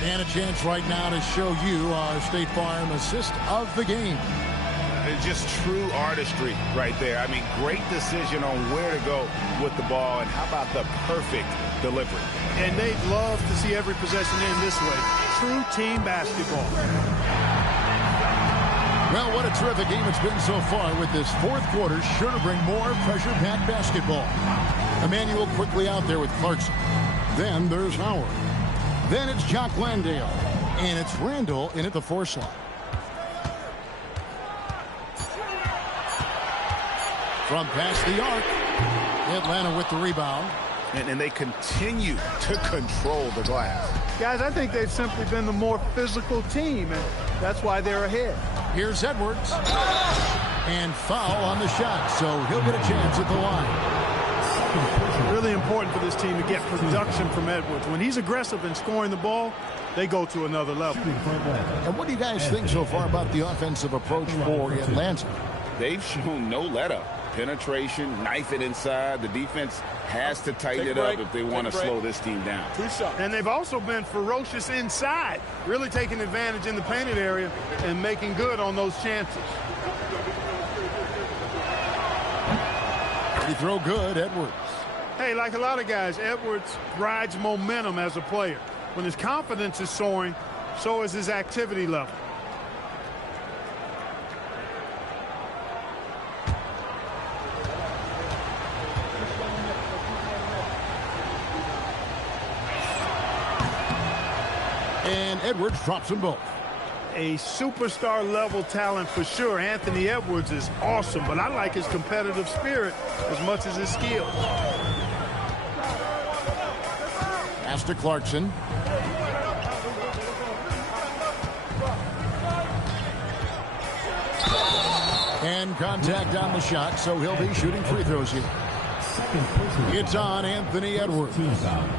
And a chance right now to show you our State Farm assist of the game. It's just true artistry right there. I mean, great decision on where to go with the ball, and how about the perfect delivery. And they'd love to see every possession end this way. True team basketball. Well, what a terrific game it's been so far, with this fourth quarter sure to bring more pressure-packed basketball. Emmanuel quickly out there with Clarkson. Then there's Howard. Then it's Jock Landale. And it's Randall in at the 4 slot. From past the arc, Atlanta with the rebound. And they continue to control the glass. Guys, I think they've simply been the more physical team, and that's why they're ahead. Here's Edwards. And foul on the shot, so he'll get a chance at the line. Really important for this team to get production from Edwards. When he's aggressive in scoring the ball, they go to another level. And what do you guys think so far about the offensive approach for Atlanta? They've shown no let-up. Penetration, knife it inside. The defense has to tighten it up if they want to slow this team down. And they've also been ferocious inside, really taking advantage in the painted area and making good on those chances. He throw good, Edwards. Hey, like a lot of guys, Edwards rides momentum as a player. When his confidence is soaring, so is his activity level. And Edwards drops them both. A superstar level talent for sure. Anthony Edwards is awesome, but I like his competitive spirit as much as his skill. Pass to Clarkson. And contact on the shot, so he'll be shooting free throws here. It's on Anthony Edwards.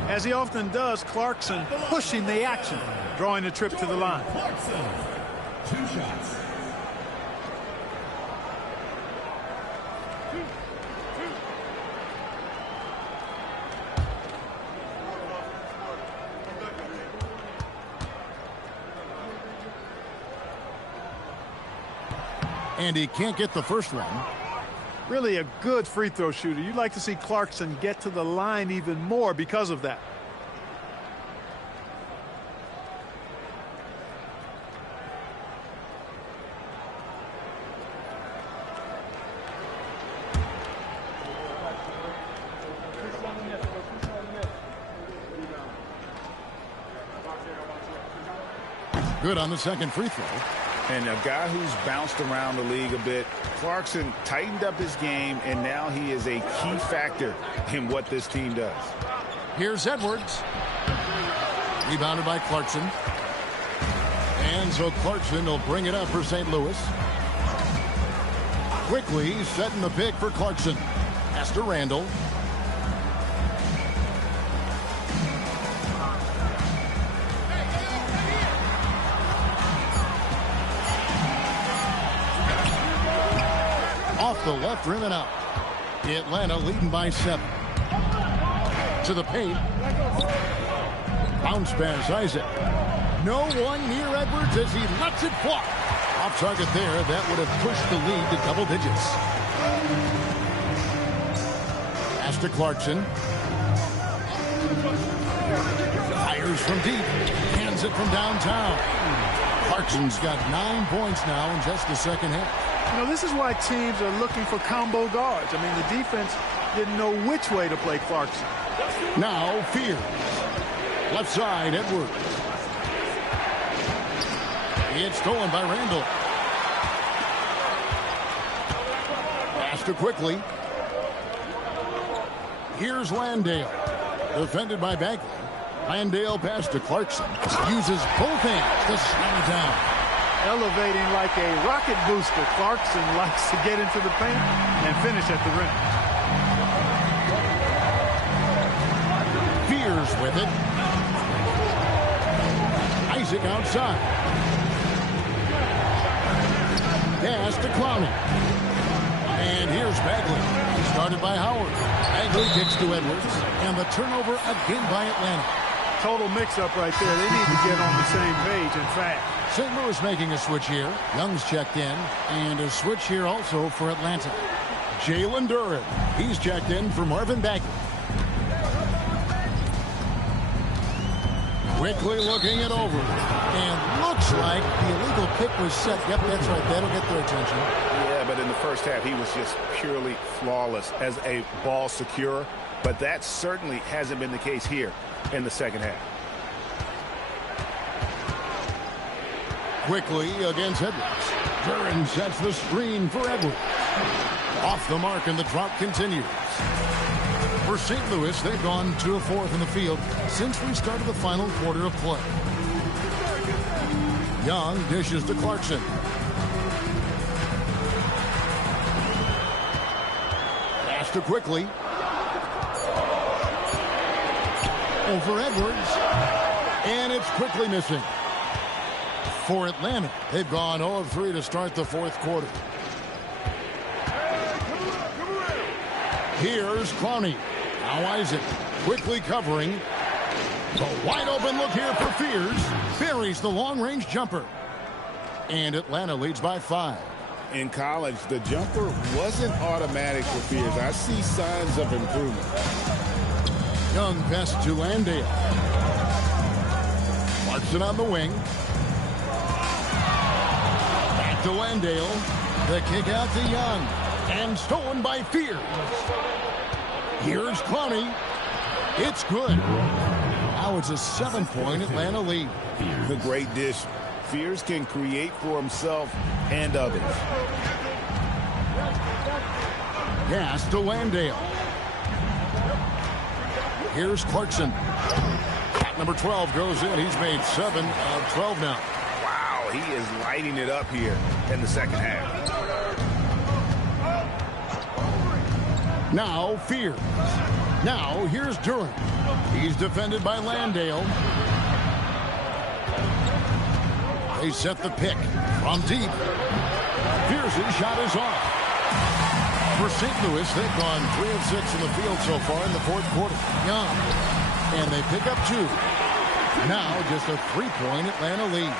As he often does, Clarkson pushing the action, drawing the trip to the line. 2 shots. And he can't get the first one. Really a good free throw shooter. You'd like to see Clarkson get to the line even more because of that. Good on the second free throw. And a guy who's bounced around the league a bit, Clarkson tightened up his game, and now he is a key factor in what this team does. Here's Edwards. Rebounded by Clarkson. And so Clarkson will bring it up for St. Louis. Quickly setting the pick for Clarkson. Pass to Randall. Off the left rim and out. Atlanta leading by 7. To the paint. Bounce pass, Isaac. No one near Edwards as he lets it fly. Off target there. That would have pushed the lead to double digits. Pass to Clarkson. Fires from deep. Hands it from downtown. Clarkson's got 9 points now in just the second half. You know, this is why teams are looking for combo guards. I mean, the defense didn't know which way to play Clarkson. Now, Fears. Left side, Edwards. It's stolen by Randall. Pass to Quickly. Here's Landale. Defended by Bagley. Landale pass to Clarkson. Uses both hands to slam it down. Elevating like a rocket booster. Clarkson likes to get into the paint and finish at the rim. Fears with it. Isaac outside. Pass to Clowney. And here's Bagley. Started by Howard. Bagley kicks to Edwards. And the turnover again by Atlanta. Total mix-up right there. They need to get on the same page, in fact. St. Louis making a switch here. Young's checked in. And a switch here also for Atlanta. Jalen Duren. He's checked in for Marvin Bagley. Quickly looking it over. And looks like the illegal pick was set. Yep, that's right. That'll get their attention. Yeah, but in the first half, he was just purely flawless as a ball securer. But that certainly hasn't been the case here in the second half. Quickly against Edwards. Duren sets the screen for Edwards. Off the mark, and the drop continues. For St. Louis, they've gone 2 of 4 in the field since we started the final quarter of play. Young dishes to Clarkson. Pass to Quickly. Over Edwards. And it's Quickly missing. For Atlanta, they've gone 0 of 3 to start the fourth quarter. Here's Clowney. Now Isaac quickly covering. The wide open look here for Fears. Buries the long-range jumper. And Atlanta leads by 5. In college, the jumper wasn't automatic for Fears. I see signs of improvement. Young pass to Landale. Clarkson on the wing. Back to Landale. The kick out to Young. And stolen by Fears. Here's Clowney. It's good. Now it's a 7-point Atlanta lead. The great dish. Fears can create for himself and others. Pass to Landale. Here's Clarkson. Number 12 goes in. He's made 7 of 12 now. Wow, he is lighting it up here in the second half. Now Fears. Now here's Duren. He's defended by Landale. They set the pick from deep. Fears' shot is off. For St. Louis, they've gone 3 of 6 in the field so far in the fourth quarter. Young. And they pick up 2. Now just a 3-point Atlanta lead.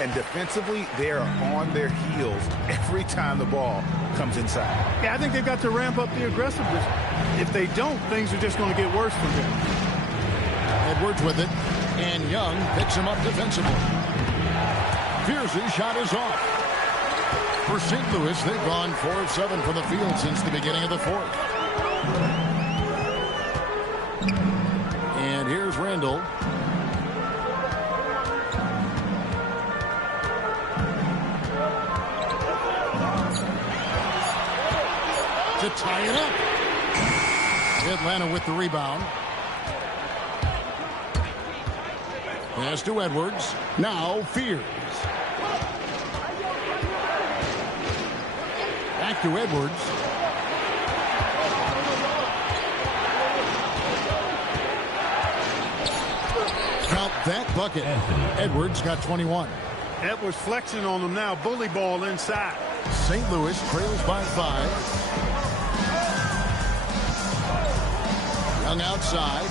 And defensively, they are on their heels every time the ball comes inside. Yeah, I think they've got to ramp up the aggressiveness. If they don't, things are just going to get worse from them. Edwards with it. And Young picks him up defensively. Fears' shot is off. For St. Louis, they've gone 4 of 7 from the field since the beginning of the fourth. And here's Randall. tie it up. Atlanta with the rebound. Pass to Edwards. Now Fears. Back to Edwards. Count that bucket. Edwards got 21. Edwards flexing on them now. Bully ball inside. St. Louis trails by 5. Young outside.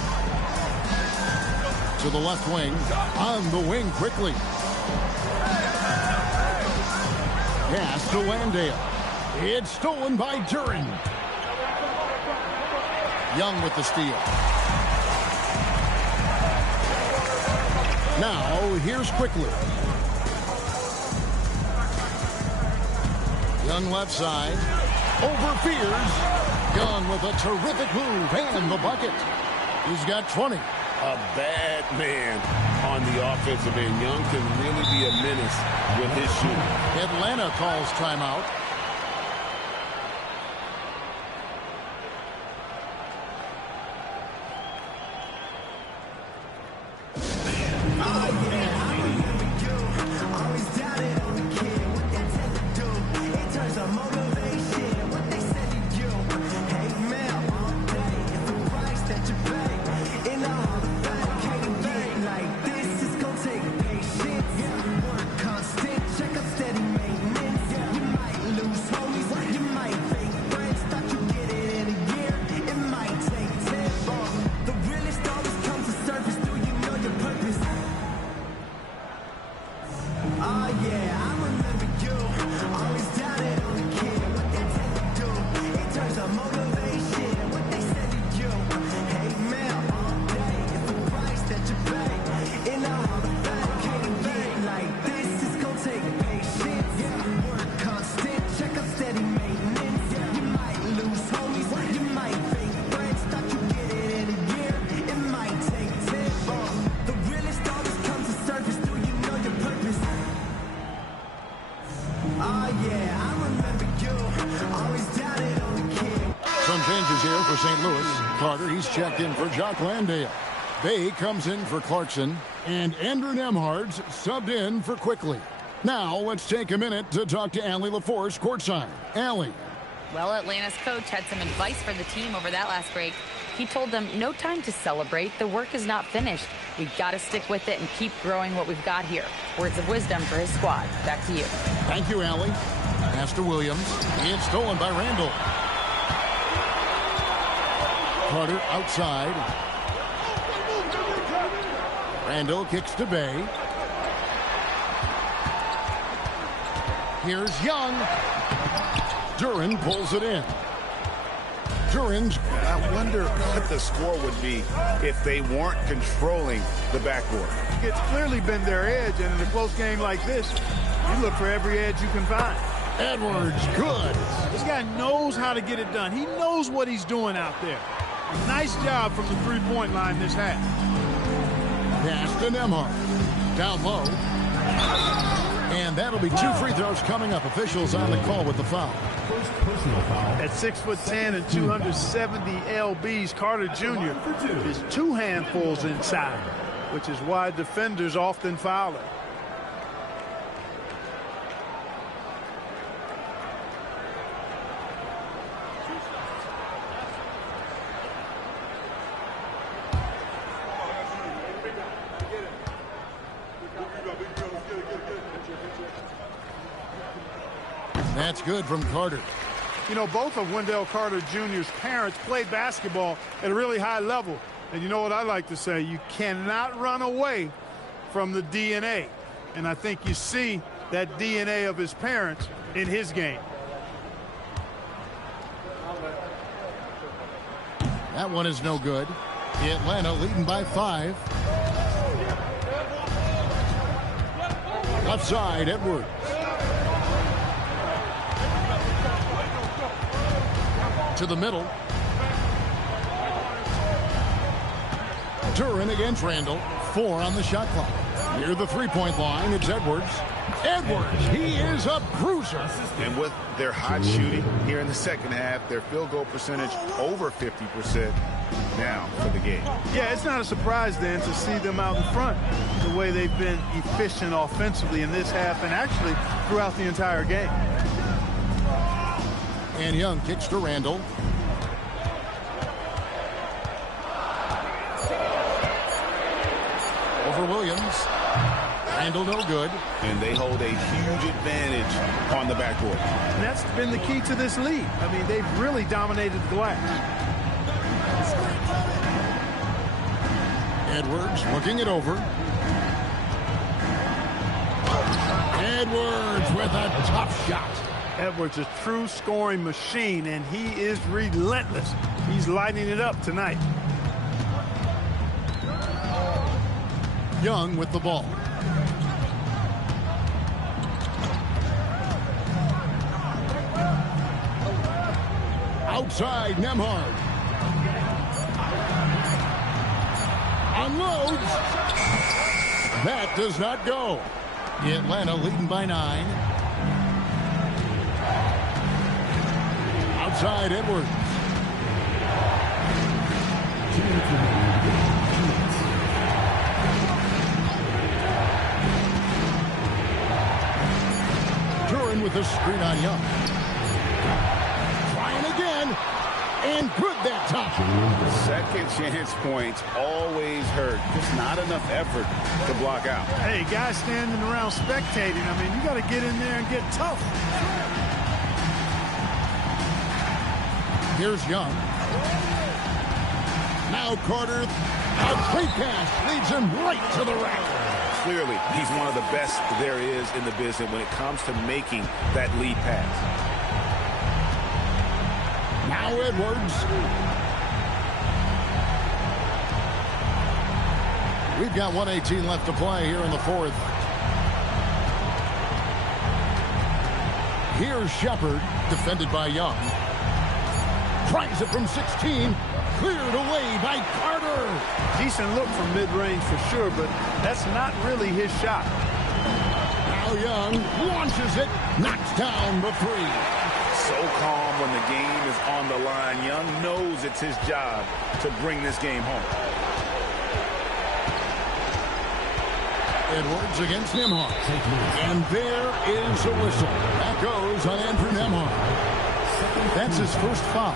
To the left wing. On the wing quickly. Pass to Landale. It's stolen by Duren. Young with the steal. Now, here's quickly. Young left side. Over Fears. Young with a terrific move and the bucket. He's got 20. A bad man on the offensive end. Young can really be a menace with his shooting. Atlanta calls timeout. Some changes here for St. Louis. Carter, he's checked in for Jock Landale. Bay comes in for Clarkson. And Andrew Nemhard's subbed in for Quickly. Now, let's take a minute to talk to Allie LaForce courtside. Allie. Well, Atlanta's coach had some advice for the team over that last break. He told them, no time to celebrate. The work is not finished. We've got to stick with it and keep growing what we've got here. Words of wisdom for his squad. Back to you. Thank you, Allie. Pass to Williams. It's stolen by Randall. Carter outside. Randall kicks to Bay. Here's Young. Duren pulls it in. Duren's. I wonder what the score would be if they weren't controlling the backboard. It's clearly been their edge, and in a close game like this, you look for every edge you can find. Edwards, good. This guy knows how to get it done. He knows what he's doing out there. Nice job from the three-point line this half. Pass to Nemhard. Down low. And that'll be 2 free throws coming up. Officials on the call with the foul. At 6'10" and 270 lbs, Carter Jr. is 2 handfuls inside, which is why defenders often foul him. That's good from Carter. You know, both of Wendell Carter Jr.'s parents played basketball at a really high level. And you know what I like to say? You cannot run away from the DNA. And I think you see that DNA of his parents in his game. That one is no good. Atlanta leading by 5. Left side, Edwards. To the middle. Duren against Randall. 4 on the shot clock. Near the three-point line, it's Edwards. Edwards, he is a bruiser. And with their hot shooting here in the second half, their field goal percentage over 50% now for the game. Yeah, it's not a surprise then to see them out in front the way they've been efficient offensively in this half and actually throughout the entire game. And Young kicks to Randall. Over Williams. Randall no good. And they hold a huge advantage on the backboard. And that's been the key to this lead. I mean, they've really dominated the glass. Edwards looking it over. Edwards with a tough shot. Edwards, a true scoring machine, and he is relentless. He's lighting it up tonight. Young with the ball. Outside, Nembhard. Unloads. That does not go. Atlanta leading by 9. Outside, Edwards. Duran with a screen on Young. Trying again. And good that time. Second chance points always hurt. Just not enough effort to block out. Hey, guys standing around spectating. I mean, you got to get in there and get tough. Here's Young. Now Carter. A great pass leads him right to the rack. Clearly, he's one of the best there is in the business when it comes to making that lead pass. Now Edwards. We've got 1:18 left to play here in the fourth. Here's Shepard, defended by Young. Tries it from 16. Cleared away by Carter. Decent look from mid-range for sure, but that's not really his shot. Now Young launches it. Knocks down the three. So calm when the game is on the line. Young knows it's his job to bring this game home. Edwards against Nembhard. And there is a whistle. That goes on Andrew Nembhard. That's his first foul.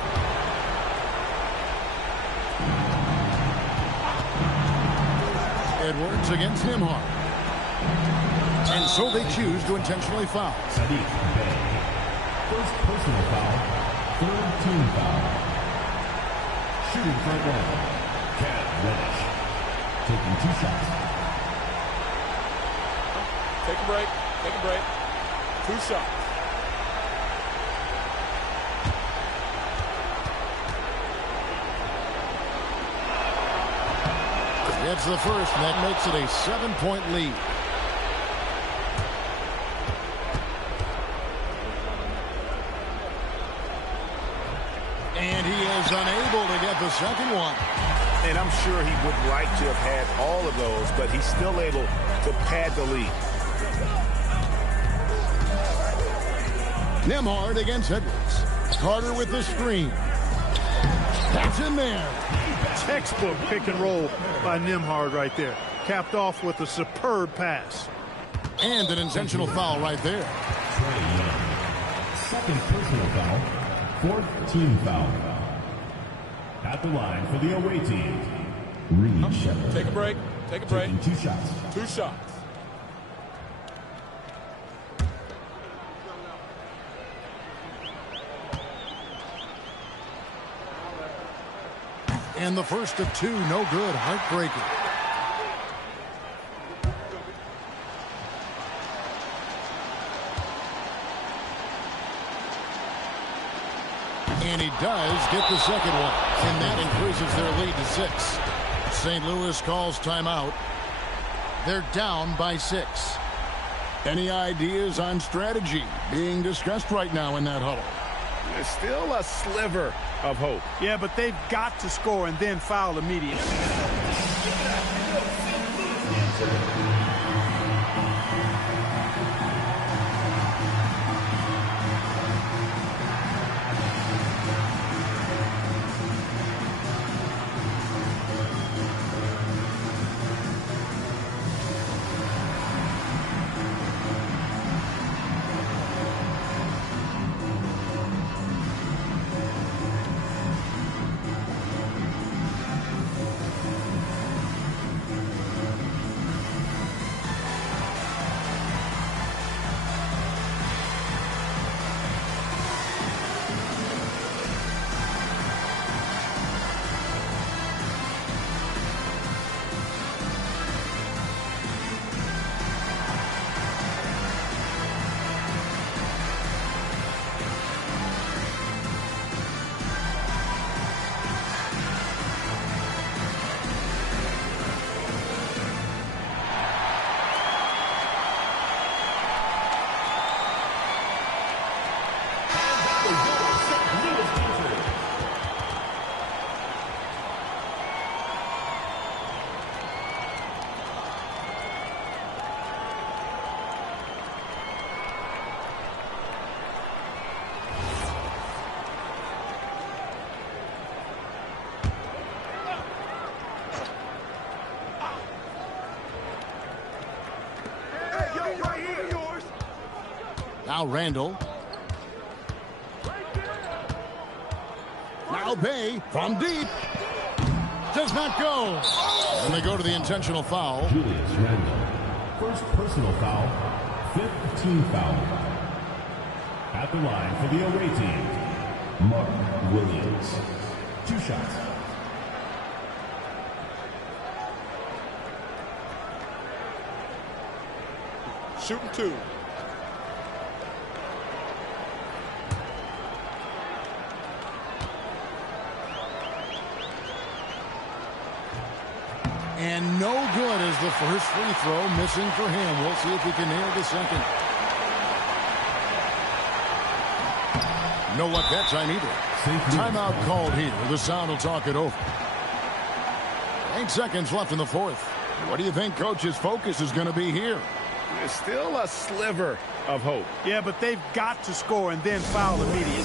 Edwards against Nembhard. And so they choose to intentionally foul. First personal foul, third team foul. Shooting front row, Cat Reddish. Taking 2 shots. Take a break. Take a break. 2 shots. It's the first, and that makes it a 7-point lead. And he is unable to get the second one. And I'm sure he would like to have had all of those, but he's still able to pad the lead. Nembhard against Edwards. Carter with the screen. That's in there. Textbook pick and roll by Nembhard right there. Capped off with a superb pass. And an intentional foul right there. Second personal foul, fourth team foul. At the line for the away team, Reed Shepard. Take a break. Take a break. Taking 2 shots. 2 shots. And the first of 2, no good. Heartbreaking. And he does get the second one. And that increases their lead to 6. St. Louis calls timeout. They're down by 6. Any ideas on strategy being discussed right now in that huddle? There's still a sliver of hope. Yeah, but they've got to score and then foul immediately. Now Randall. Now Bay from deep. Does not go. And they go to the intentional foul. Julius Randle. First personal foul. 5th team foul. At the line for the away team, Mark Williams. 2 shots. Shooting 2. And no good as the first free throw missing for him. We'll see if he can nail the second. No luck that time either. Timeout called here. The Sound will talk it over. 8 seconds left in the fourth. What do you think Coach's focus is going to be here? There's still a sliver of hope. Yeah, but they've got to score and then foul immediately.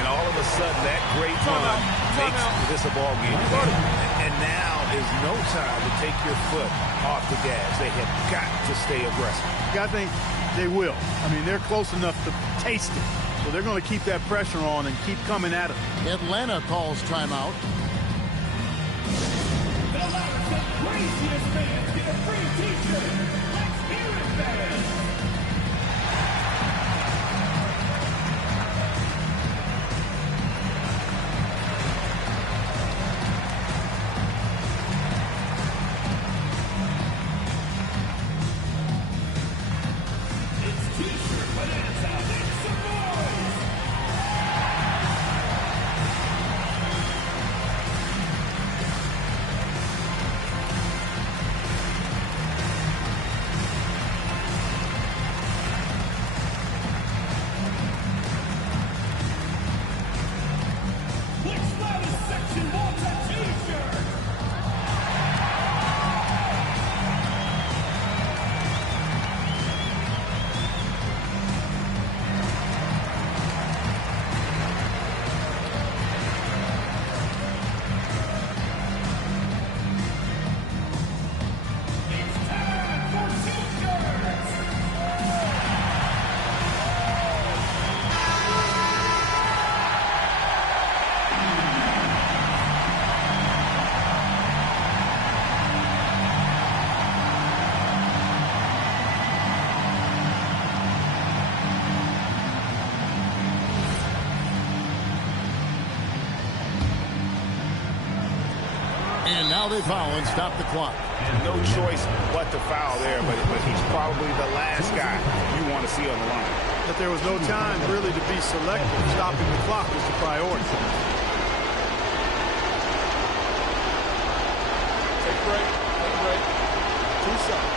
And all of a sudden, that great run makes this a ball game. And now is no time to take your foot off the gas. They have got to stay aggressive. I think they will. I mean, they're close enough to taste it. So they're going to keep that pressure on and keep coming at it. Atlanta calls timeout. The loudest and craziest fans get a free t-shirt. Let's hear it, fans. And now they foul and stop the clock. No choice but to foul there, but he's probably the last guy you want to see on the line. But there was no time really to be selective. Stopping the clock was the priority. Take break. Take break. 2 shots.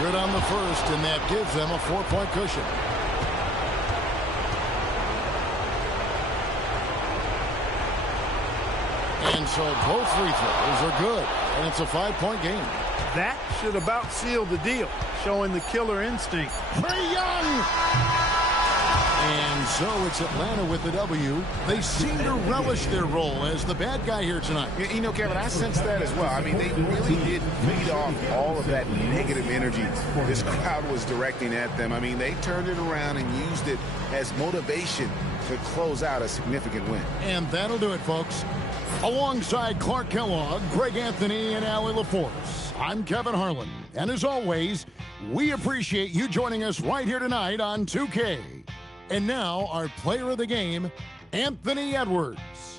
Good on the first, and that gives them a 4-point cushion. so both free throws are good, and it's a 5-point game. That should about seal the deal, showing the killer instinct. Trae Young! And so it's Atlanta with the W. They seem to relish their role as the bad guy here tonight. You know, Kevin, I sense that as well. I mean, they really did feed off all of that negative energy this crowd was directing at them. I mean, they turned it around and used it as motivation to close out a significant win. And that'll do it, folks. Alongside Clark Kellogg, Greg Anthony, and Allie LaForce, I'm Kevin Harlan. And as always, we appreciate you joining us right here tonight on 2K. And now, our player of the game, Anthony Edwards.